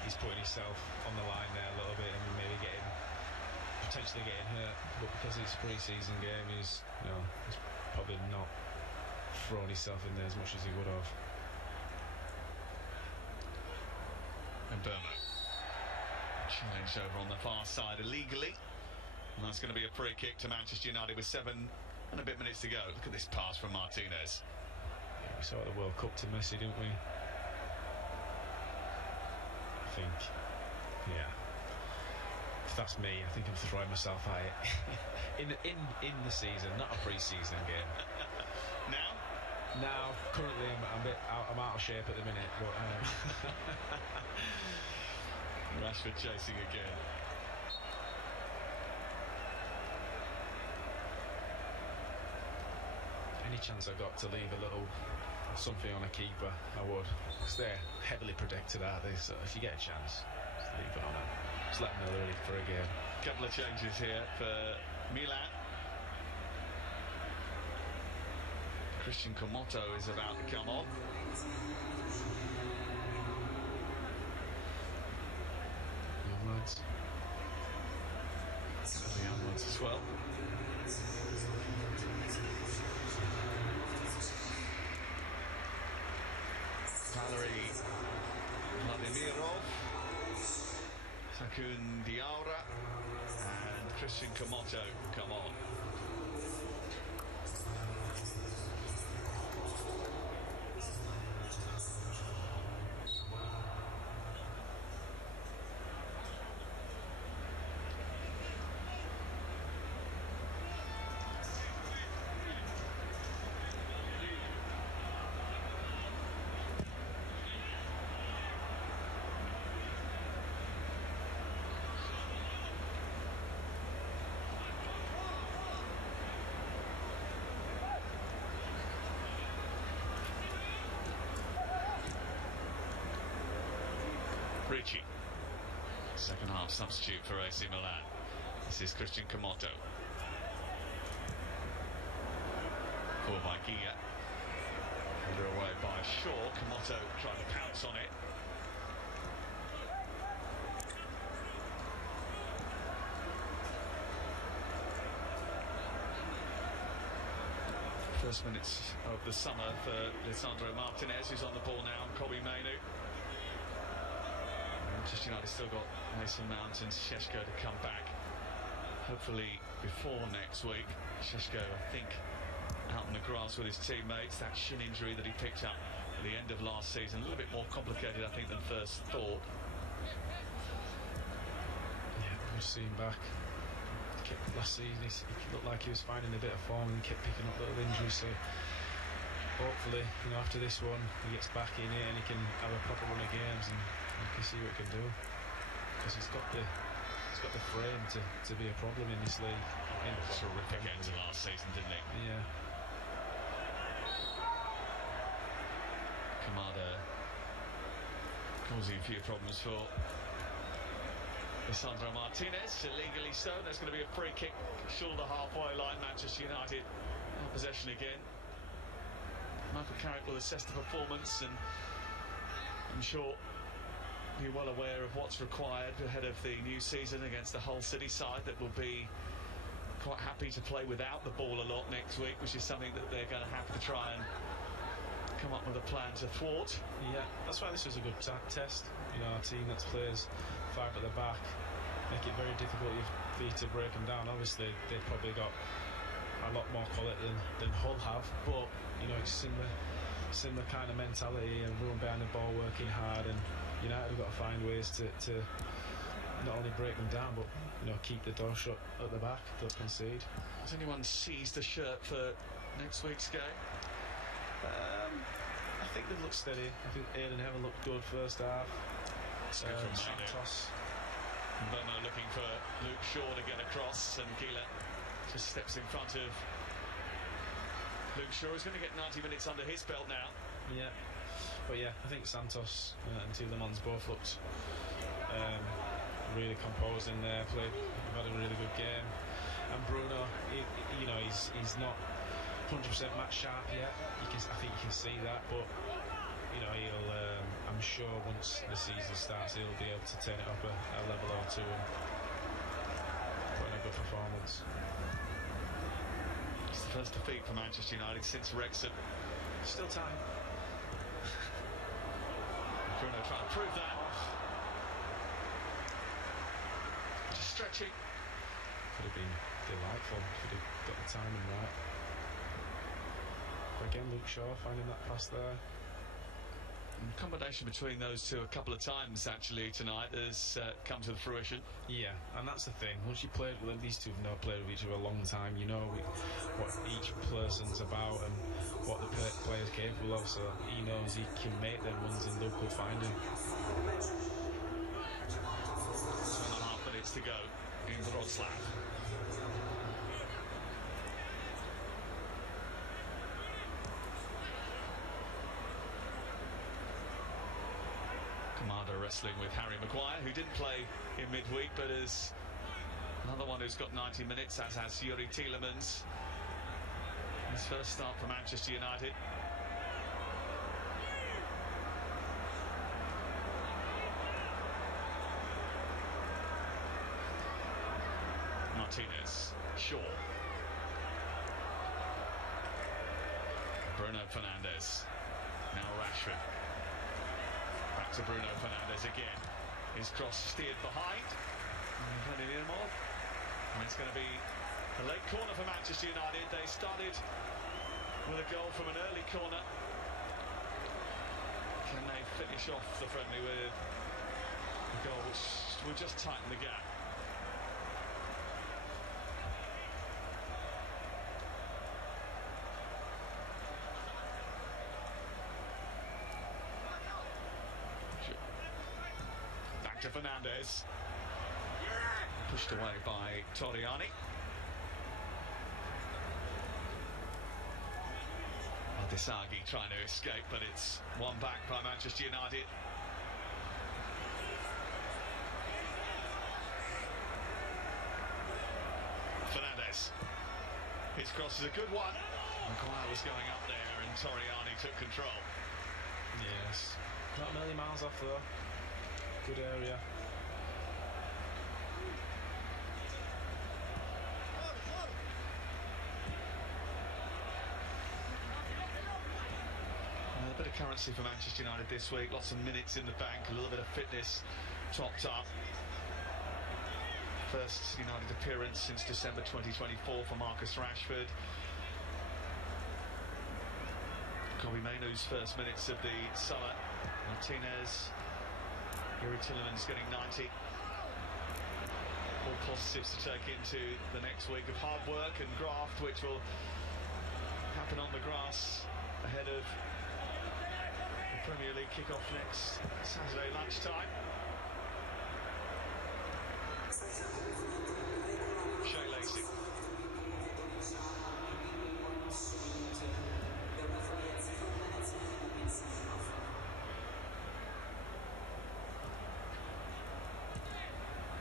he's putting himself on the line there a little bit and maybe potentially getting hurt. But because it's a pre-season game, he's probably not thrown himself in there as much as he would have. And Burma challenged over on the far side illegally. And that's going to be a free kick to Manchester United with 7 and a bit minutes to go. Look at this pass from Martinez. Yeah, we saw the World Cup to Messi, didn't we? I think, yeah. If that's me, I think I'm throwing myself at it. in the season, not a pre-season game. Now, currently I'm out of shape at the minute. But Rashford chasing again. Any chance I got to leave a little something on a keeper, I would. Because they're heavily protected, aren't they? So if you get a chance, just leave it on them. Just let them know they're ready for a game. Couple of changes here for Milan. Christian Komoto is about to come on. Young lads. The young ones as well. Valery Vladimirov, Sakun Diawara and Christian Komoto come on. Ricci, second half substitute for AC Milan. This is Christian Komoto. for by Gia. Under away by Shaw. Komoto tried to pounce on it. First minutes of the summer for Lisandro Martinez, who's on the ball now, and Kobe Mainu. Manchester United still got Mason Mount and Šeško to come back. Hopefully before next week. Šeško, I think, out on the grass with his teammates. That shin injury that he picked up at the end of last season, a little bit more complicated, I think, than first thought. Yeah, we've seen back. Last season he looked like he was finding a bit of form and kept picking up little injuries, so hopefully, you know, after this one he gets back in here and he can have a proper run of games and you can see what he can do, because he's got the frame to be a problem in this league. Terrific end to last season, didn't he? Yeah. Kamada causing a few problems for Lisandro Martinez, illegally so. There's going to be a free kick, shoulder halfway line. Manchester United in possession again. Michael Carrick will assess the performance, and I'm sure you're well aware of what's required ahead of the new season against the Hull City side that will be quite happy to play without the ball a lot next week, which is something that they're going to have to try and come up with a plan to thwart. Yeah, that's why this was a good test. You know, a team that plays five at the back, make it very difficult for you to break them down. Obviously, they've probably got a lot more quality than Hull have, but you know, it's similar kind of mentality, and everyone behind the ball working hard, and United have got to find ways to not only break them down, but you know, keep the door shut at the back, don't concede. Has anyone seized the shirt for next week's game? I think they've looked steady. I think Aiden Heather looked good first half. Santos. Bomo looking for Luke Shaw to get across, and Gila just steps in front of Luke Shaw. Is going to get 90 minutes under his belt now. Yeah, but yeah, I think Santos and Tielemans both looked really composed in there. They've had a really good game, and Bruno, you know, he's not 100% match sharp yet. I think you can see that, but you know, he'll. I'm sure once the season starts, he'll be able to turn it up a level or two and put in a good performance. It's the first defeat for Manchester United since Wrexham. Still time. Bruno trying to prove that. Just stretching. Could have been delightful if he'd have got the timing right. But again, Luke Shaw finding that pass there. Combination between those two a couple of times actually tonight has come to fruition. Yeah, and that's the thing. Once you played with them, these two have now played with each other a long time. You know what each person's about and what the player's capable of. So he knows he can make them runs, and Luke will find him. 2.5 minutes to go in Wrocław. Kamada wrestling with Harry Maguire, who didn't play in midweek, but is another one who's got 90 minutes, as has Yuri Tielemans. His first start for Manchester United. Martinez, Shaw. Bruno Fernandes. Now Rashford. Back to Bruno Fernandes again. His cross steered behind. And it's going to be a late corner for Manchester United. They started with a goal from an early corner. Can they finish off the friendly with a goal which will just tighten the gap? To Fernandes, pushed away by Torriani. Adesagi trying to escape, but it's one back by Manchester United. Fernandes. His cross is a good one. Maguire was going up there and Torriani took control. Yes. Not a million miles off though. Good area. A bit of currency for Manchester United this week. Lots of minutes in the bank. A little bit of fitness topped up. First United appearance since December 2024 for Marcus Rashford. Kobbie Mainoo's first minutes of the summer. Martinez. Yuri Tielemans getting 90. All positives to take into the next week of hard work and graft, which will happen on the grass ahead of the Premier League kick-off next Saturday lunchtime. Shea Lacey.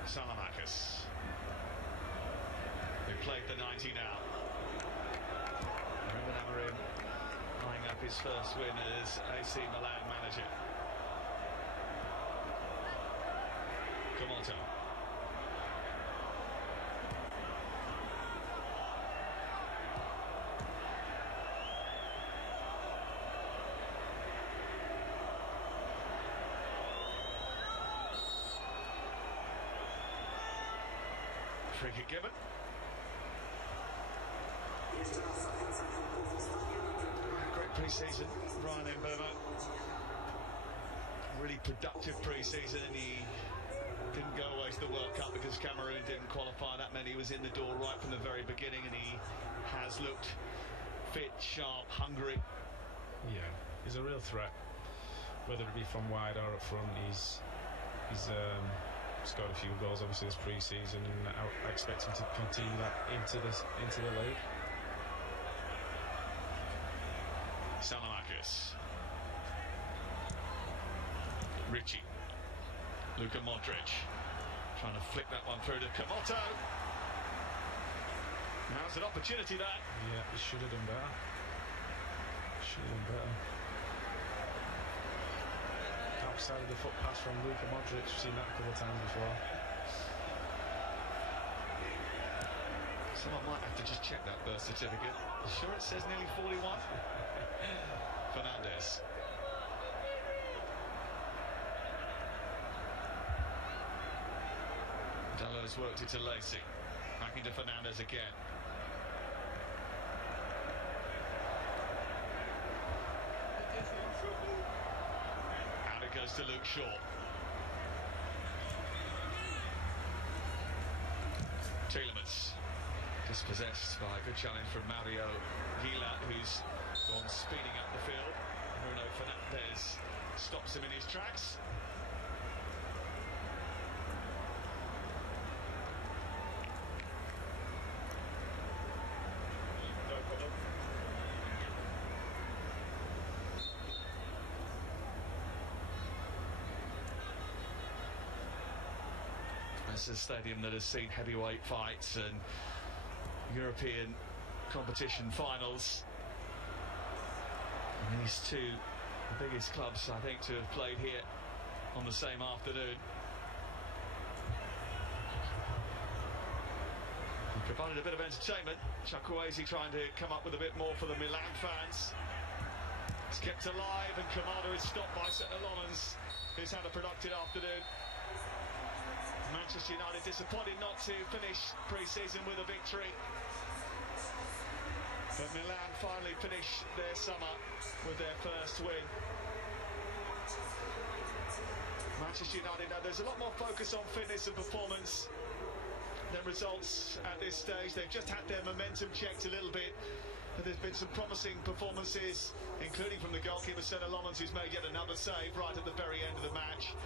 Salamakis, who played the 90 now. Ruben Amorim eyeing up his first win as AC Milan manager. Komoto. Free kick given. Great pre-season, Brian Mbeumo. Really productive pre-season, and he didn't go away to the World Cup because Cameroon didn't qualify that many. He was in the door right from the very beginning, and he has looked fit, sharp, hungry. Yeah, he's a real threat, whether it be from wide or up front. He's scored a few goals obviously this pre-season, and I expect him to continue that into the league. Salamakis. Richie. Luka Modric trying to flick that one through to Komoto. Now's an opportunity there. Yeah, he should have done better. Outside of the foot pass from Luka Modric, we've seen that a couple of times before. Someone might have to just check that birth certificate. You sure it says nearly 41? Fernandes. Dalot's worked it to Lacey. Back into Fernandes again. Out it goes to Luke Shaw. Tielemans. Dispossessed by a good challenge from Mario Gila, who's gone speeding up the field. Bruno Fernandes stops him in his tracks. It's a stadium that has seen heavyweight fights and European competition finals. And these two, the biggest clubs I think to have played here on the same afternoon. He provided a bit of entertainment. Chukwueze trying to come up with a bit more for the Milan fans. It's kept alive, and Kamada is stopped by Lomans, who's had a productive afternoon. Manchester United disappointed not to finish pre-season with a victory. But Milan finally finish their summer with their first win. Manchester United, now there's a lot more focus on fitness and performance than results at this stage. They've just had their momentum checked a little bit. But there's been some promising performances, including from the goalkeeper, Lomans, who's made yet another save right at the very end of the match.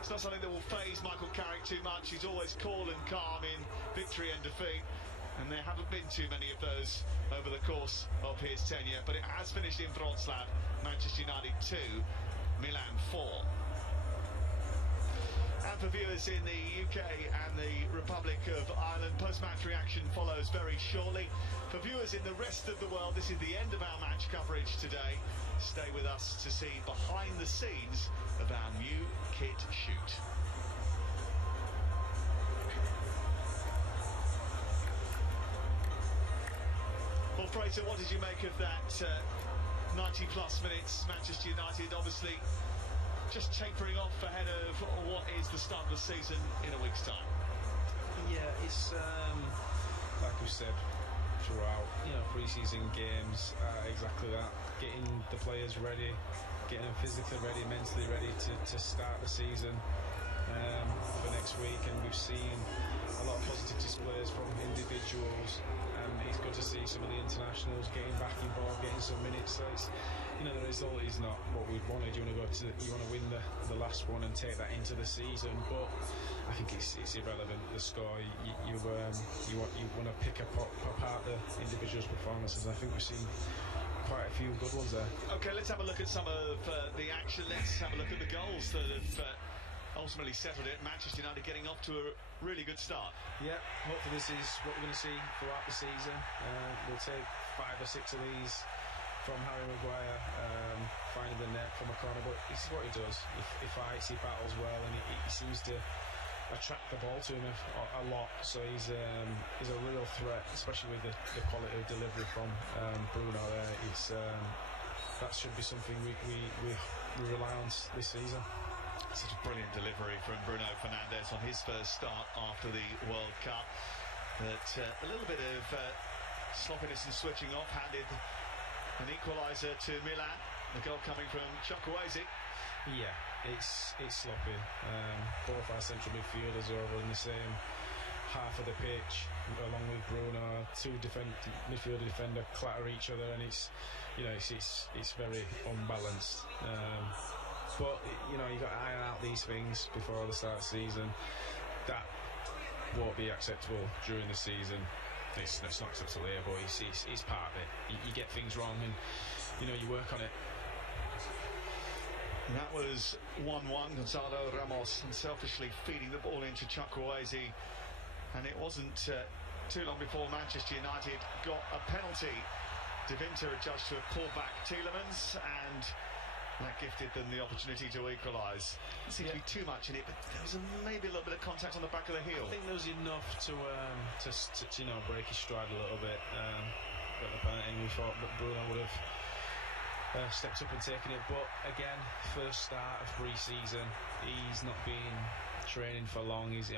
It's not something that will faze Michael Carrick too much. He's always cool and calm in victory and defeat, and there haven't been too many of those over the course of his tenure. But it has finished in Wrocław. Manchester United 2, Milan 4. And for viewers in the UK and the Republic of Ireland, post-match reaction follows very shortly. For viewers in the rest of the world, this is the end of our match coverage today. Stay with us to see behind the scenes of our new kit shoot. Well, Fraser, what did you make of that 90-plus minutes? Manchester United obviously just tapering off ahead of what is the start of the season in a week's time. Yeah, it's like we said throughout, pre-season games, exactly that. Getting the players ready, getting them physically ready, mentally ready to start the season for next week. And we've seen a lot of positive displays from individuals, and it's good to see some of the internationals getting back involved, getting some minutes. So it's, the result is not what we wanted. You want to win the last one and take that into the season, but I think it's irrelevant, the score. You want to pick apart the individuals' performances. I think we've seen quite a few good ones there. Okay, let's have a look at some of the action. Let's have a look at the goals that have ultimately settled it. Manchester United getting off to a really good start. Yeah, hopefully this is what we're going to see throughout the season. We'll take 5 or 6 of these from Harry Maguire, finding the net from a corner, but this is what he does. He fights, he battles well, and he seems to attract the ball to him a lot. So he's a real threat, especially with the quality of delivery from Bruno there. That should be something we rely on this season. Such a brilliant delivery from Bruno Fernandes on his first start after the World Cup. But a little bit of sloppiness and switching off handed an equaliser to Milan. The goal coming from Chukwueze. Yeah, it's sloppy. Both our central midfielders are over in the same half of the pitch, along with Bruno. 2 midfielder defender clatter each other, and it's very unbalanced. But you've got to iron out these things before the start of the season. That won't be acceptable during the season. It's not acceptable here, but it's part of it. You get things wrong, and you work on it. And that was 1-1. Gonzalo Ramos unselfishly feeding the ball into Chukwueze, and it wasn't too long before Manchester United got a penalty. De Winter adjudged to have pulled back Tielemans, and that gifted them the opportunity to equalise. It seemed to be too much in it, but there was maybe a little bit of contact on the back of the heel. I think there was enough to break his stride a little bit. But apparently we thought that Bruno would have stepped up and taken it. But again, first start of pre-season, he's not been training for long. He was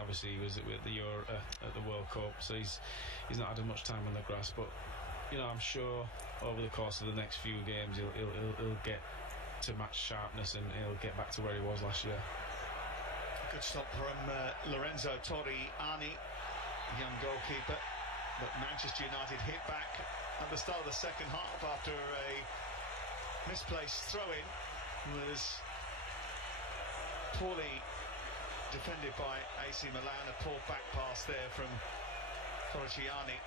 at the World Cup, so he's not had much time on the grass. But I'm sure over the course of the next few games he'll get to match sharpness, and he'll get back to where he was last year. Good stop from Lorenzo Torriani, young goalkeeper. But Manchester United hit back at the start of the second half after a misplaced throw-in. Was poorly defended by AC Milan. A poor back pass there from Torriani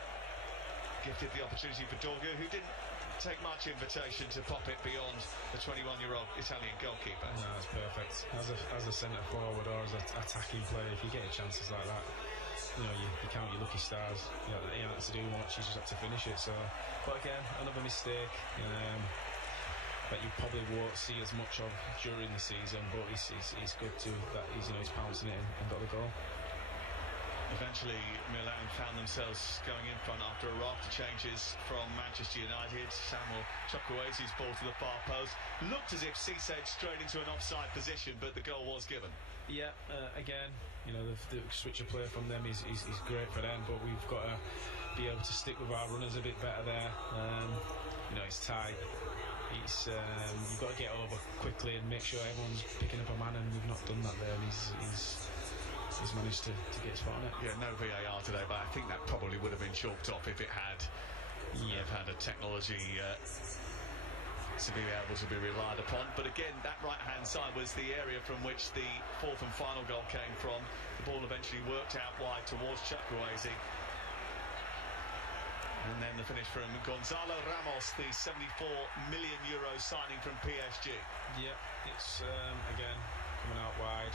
gifted the opportunity for Dorgu, who didn't take much invitation to pop it beyond the 21-year-old Italian goalkeeper. No, that's perfect. As a centre forward or as an attacking player, if you get chances like that, you count your lucky stars. You don't have to do much, you just have to finish it. So, but again, another mistake that you probably won't see as much of during the season. But it's good that he's pouncing it and got the goal. Eventually, Milan found themselves going in front after a raft of changes from Manchester United. Samuel Chukwueze's ball to the far post. Looked as if Cisse strayed into an offside position, but the goal was given. Yeah, again, the switch of play from them is great for them, but we've got to be able to stick with our runners a bit better there. It's tight. You've got to get over quickly and make sure everyone's picking up a man, and we've not done that there. And he's managed to get his foot on it. Yeah, no VAR today, but I think that probably would have been chalked off if it had. Yeah, had a technology to be able to be relied upon. But again, that right-hand side was the area from which the fourth and final goal came from. The ball eventually worked out wide towards Chukwueze. And then the finish from Gonzalo Ramos, the €74 million signing from PSG. Yeah, it's again coming out wide.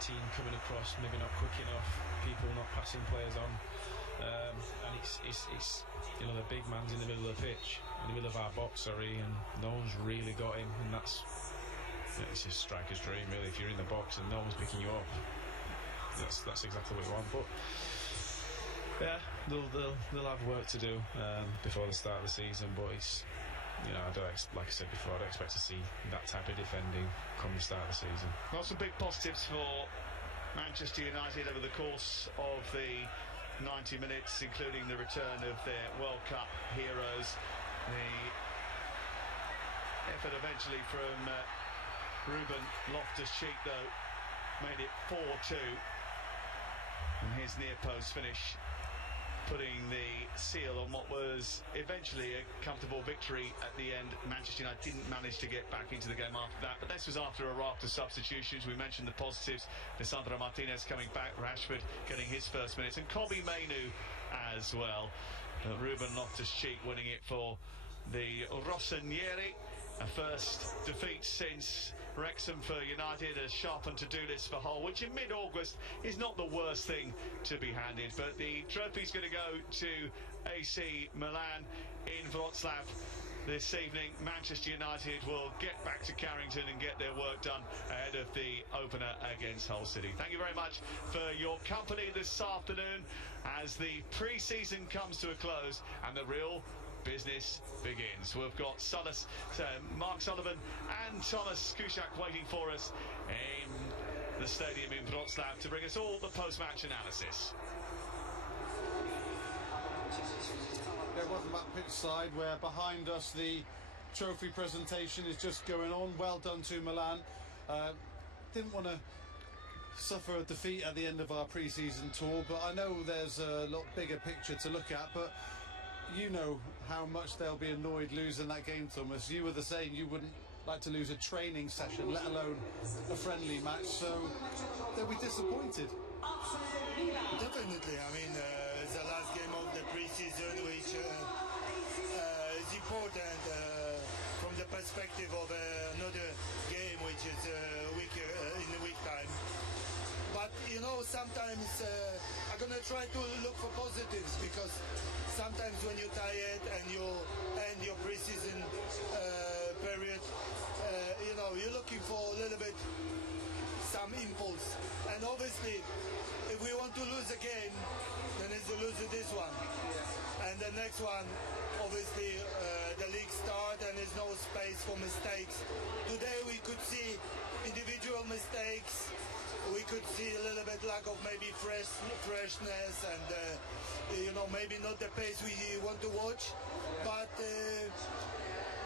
team coming across, maybe not quick enough, people not passing players on, and it's you know, the big man's in the middle of the pitch, in the middle of our box, and no one's really got him, and that's, you know, it's a striker's dream really. If you're in the box and no one's picking you up, that's exactly what you want. But yeah, they'll have work to do before the start of the season. But it's, you know, like I said before, I don't expect to see that type of defending come the start of the season. Lots of big positives for Manchester United over the course of the 90 minutes, including the return of their World Cup heroes. The effort eventually from Ruben Loftus-Cheek, though, made it 4-2. And his near post finish putting the seal on what was eventually a comfortable victory at the end. Manchester United didn't manage to get back into the game after that, but this was after a raft of substitutions. We mentioned the positives, Lisandro Martinez coming back, Rashford getting his first minutes, and Kobbie Mainoo as well. Ruben Loftus-Cheek winning it for the Rossoneri. A first defeat since Wrexham for United, a sharpened to-do list for Hull, which in mid-August is not the worst thing to be handed. But the trophy's going to go to AC Milan in Wroclaw this evening. Manchester United will get back to Carrington and get their work done ahead of the opener against Hull City. Thank you very much for your company this afternoon as the pre-season comes to a close and the real business begins. We've got Mark Sullivan and Thomas Kuszak waiting for us in the stadium in Wroclaw to bring us all the post-match analysis. Yeah, welcome back pitch side, where behind us the trophy presentation is just going on. Well done to Milan. Didn't want to suffer a defeat at the end of our pre-season tour, but I know there's a lot bigger picture to look at. But you know how much they'll be annoyed losing that game, Thomas. You were the same. You wouldn't like to lose a training session, let alone a friendly match. So they'll be disappointed. Definitely. I mean, the last game of the pre-season, which is important from the perspective of another game, which is in a week time. But you know, sometimes I'm gonna try to look for positives, because sometimes when you're tired and you end your pre-season period, you know, you're looking for a little bit some impulse. And obviously, if we want to lose a game, then it's to lose this one. And the next one, obviously, the league start and there's no space for mistakes. Today we could see individual mistakes. We could see a little bit lack of maybe freshness and you know, maybe not the pace we want to watch. But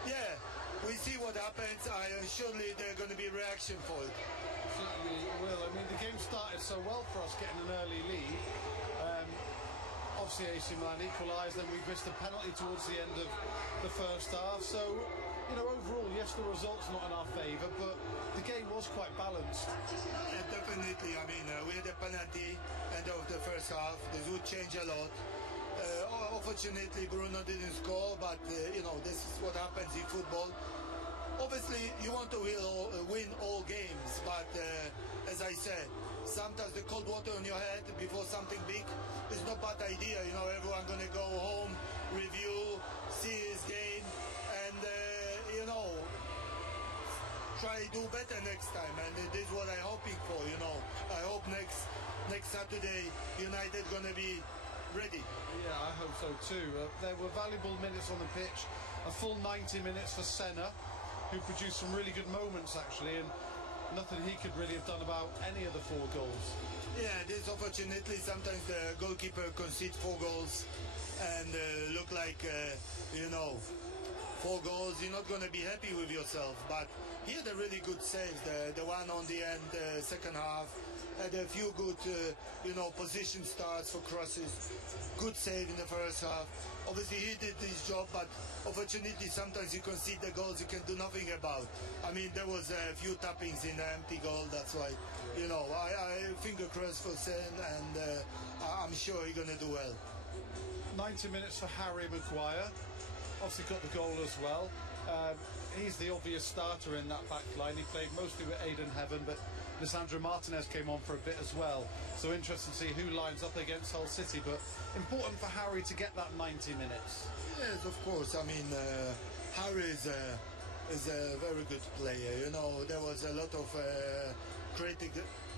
yeah, we see what happens. Surely there's going to be reaction for it. Certainly will. I mean, the game started so well for us, getting an early lead. Obviously AC Milan equalised, then we missed a penalty towards the end of the first half. So, you know, overall, yes, the result's not in our favour, but the game was quite balanced. And definitely, I mean, we had a penalty end of the first half. This would change a lot. Unfortunately, Bruno didn't score, but, you know, this is what happens in football. Obviously, you want to win all games, but as I said, sometimes the cold water on your head before something big is not a bad idea. You know, everyone going to go home, review, see his game, and, you know, try to do better next time. And this is what I'm hoping for, you know. I hope next Saturday, United going to be ready. Yeah, I hope so too. There were valuable minutes on the pitch, a full 90 minutes for Senna, who produced some really good moments actually, and nothing he could really have done about any of the 4 goals. Yeah, this unfortunately sometimes the goalkeeper concedes 4 goals and look like, you know, 4 goals, you're not going to be happy with yourself. But he had a really good save, the one on the end, second half. Had a few good, you know, position starts for crosses. Good save in the first half. Obviously, he did his job, but unfortunately, sometimes you concede the goals you can do nothing about. I mean, there was a few tappings in the empty goal. That's why, you know, I finger crossed for Sen, and I'm sure he's going to do well. 90 minutes for Harry Maguire. Obviously got the goal as well. He's the obvious starter in that back line. He played mostly with Aidan Heaven, but Lisandro Martinez came on for a bit as well. So interesting to see who lines up against Hull City. But important for Harry to get that 90 minutes. Yes, of course. I mean, Harry is a very good player. You know, there was a lot of critic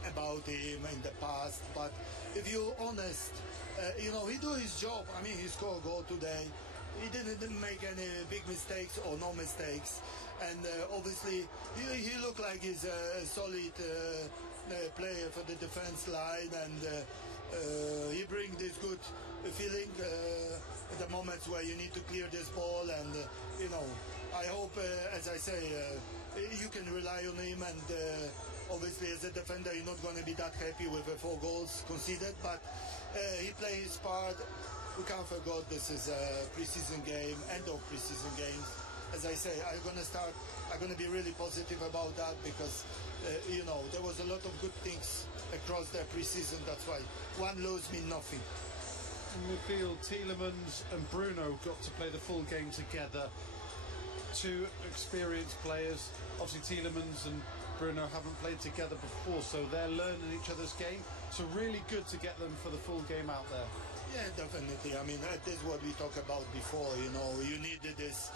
about him in the past, but if you're honest, you know, he do his job. I mean, he scored a goal today. He didn't make any big mistakes or no mistakes, and obviously he looked like he's a solid player for the defense line, and he brings this good feeling at the moments where you need to clear this ball, and you know, I hope, as I say, you can rely on him, and obviously as a defender you're not going to be that happy with the 4 goals conceded, but he plays his part. We can't forget this is a pre-season game, end of pre-season games. As I say, I'm gonna be really positive about that, because you know, there was a lot of good things across their pre-season. That's why one lose means nothing. In midfield, Tielemans and Bruno got to play the full game together. 2 experienced players. Obviously Tielemans and Bruno haven't played together before, so they're learning each other's game. So really good to get them for the full game out there. Yeah, definitely. I mean, this is what we talked about before. You know, you needed this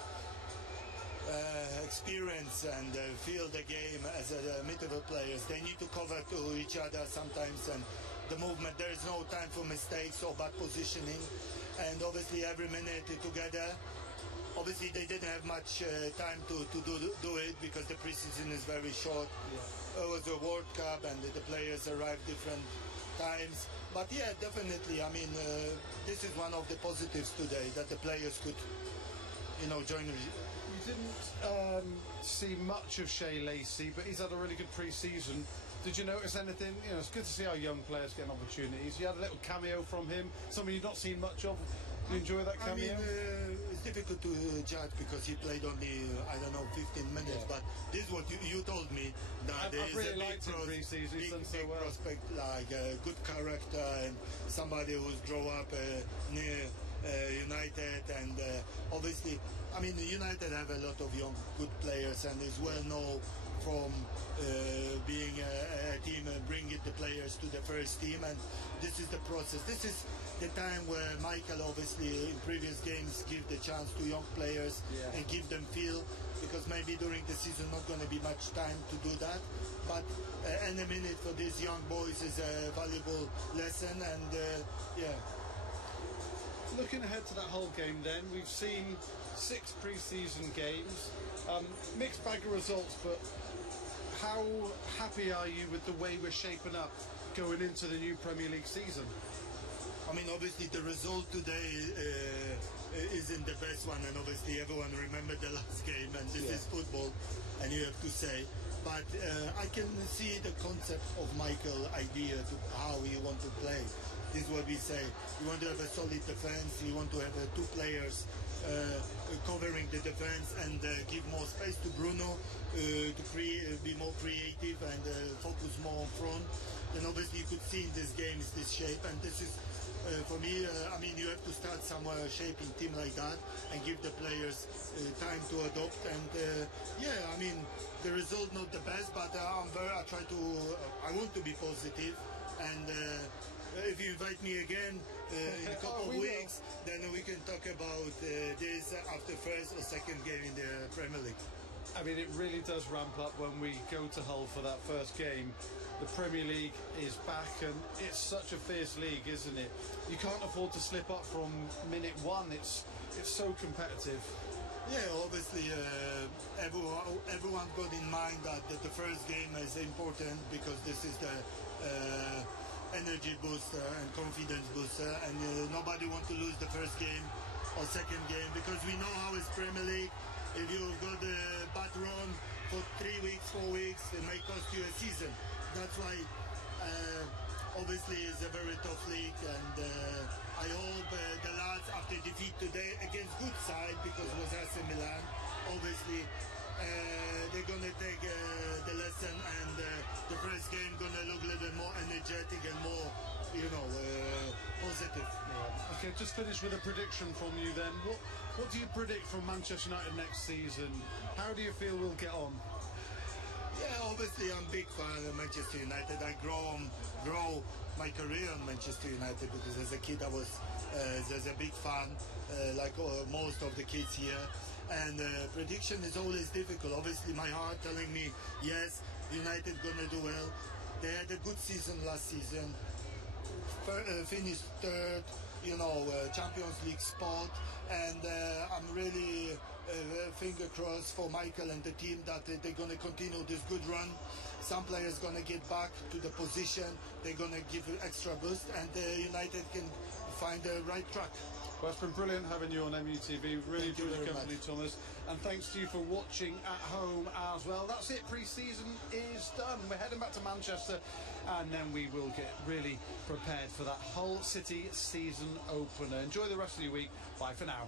experience and feel the game as a midfield players. They need to cover to each other sometimes, and the movement. There is no time for mistakes or bad positioning, and obviously every minute together. Obviously, they didn't have much time to do it, because the preseason is very short. Yeah. It was a World Cup, and the players arrived different times. But yeah, definitely. I mean, this is one of the positives today, that the players could, you know, join. You didn't see much of Shea Lacey, but he's had a really good pre-season. Did you notice anything? You know, it's good to see our young players getting opportunities. You had a little cameo from him, something you've not seen much of. You enjoy that cameo? I mean, it's difficult to judge, because he played only, I don't know, 15 minutes. Yeah. But this is what you told me, that there is really a big, big prospect, like a good character, and somebody who's grown up near United, and obviously, I mean, United have a lot of young good players, and is well known from being a team and bringing the players to the first team, and this is the process. This is the time where Michael, obviously, in previous games, give the chance to young players, yeah, and give them feel, because maybe during the season not going to be much time to do that, but any minute for these young boys is a valuable lesson, and yeah. Looking ahead to that whole game then, we've seen 6 pre-season games, mixed bag of results, but how happy are you with the way we're shaping up going into the new Premier League season? I mean, obviously the result today isn't the best one, and obviously everyone remembered the last game, and this is football, and you have to say. But I can see the concept of Michael's idea to how he want to play. This is what we say. You want to have a solid defense. You want to have 2 players covering the defense, and give more space to Bruno to be more creative and focus more on front. Then obviously you could see in this game is this shape, and this is for me, I mean, you have to start somewhere shaping team like that and give the players time to adopt. And yeah, I mean, the result not the best, but I want to be positive. And if you invite me again in a couple of weeks, then we can talk about this after first or second game in the Premier League. I mean, it really does ramp up when we go to Hull for that first game. The Premier League is back, and it's such a fierce league, isn't it? You can't afford to slip up from minute 1. It's so competitive. Yeah, obviously everyone got in mind that the first game is important, because this is the energy booster and confidence booster, and nobody wants to lose the first game or second game, because we know how it's Premier League. If you got a bad run for 3 weeks, 4 weeks, it may cost you a season. That's why obviously it's a very tough league, and I hope the lads, after defeat today against good side, because it was AC Milan, obviously they're going to take the lesson, and the first game going to look a little bit more energetic and more, you know, positive. Yeah. Okay, just finish with a prediction from you then. What do you predict from Manchester United next season? How do you feel we'll get on? Yeah, obviously I'm big fan of Manchester United. I grow my career on Manchester United because as a kid I was as a big fan, like most of the kids here. And prediction is always difficult. Obviously my heart telling me yes, United gonna do well. They had a good season last season. Finished third, Champions League spot, and I'm really finger crossed for Michael and the team that they're going to continue this good run. Some players going to get back to the position, they're going to give extra boost, and United can find the right track. Well, it's been brilliant having you on MUTV. Really enjoyed the company, much. Thomas. And thanks to you for watching at home as well. That's it. Pre-season is done. We're heading back to Manchester, and then we will get really prepared for that Hull City season opener. Enjoy the rest of your week. Bye for now.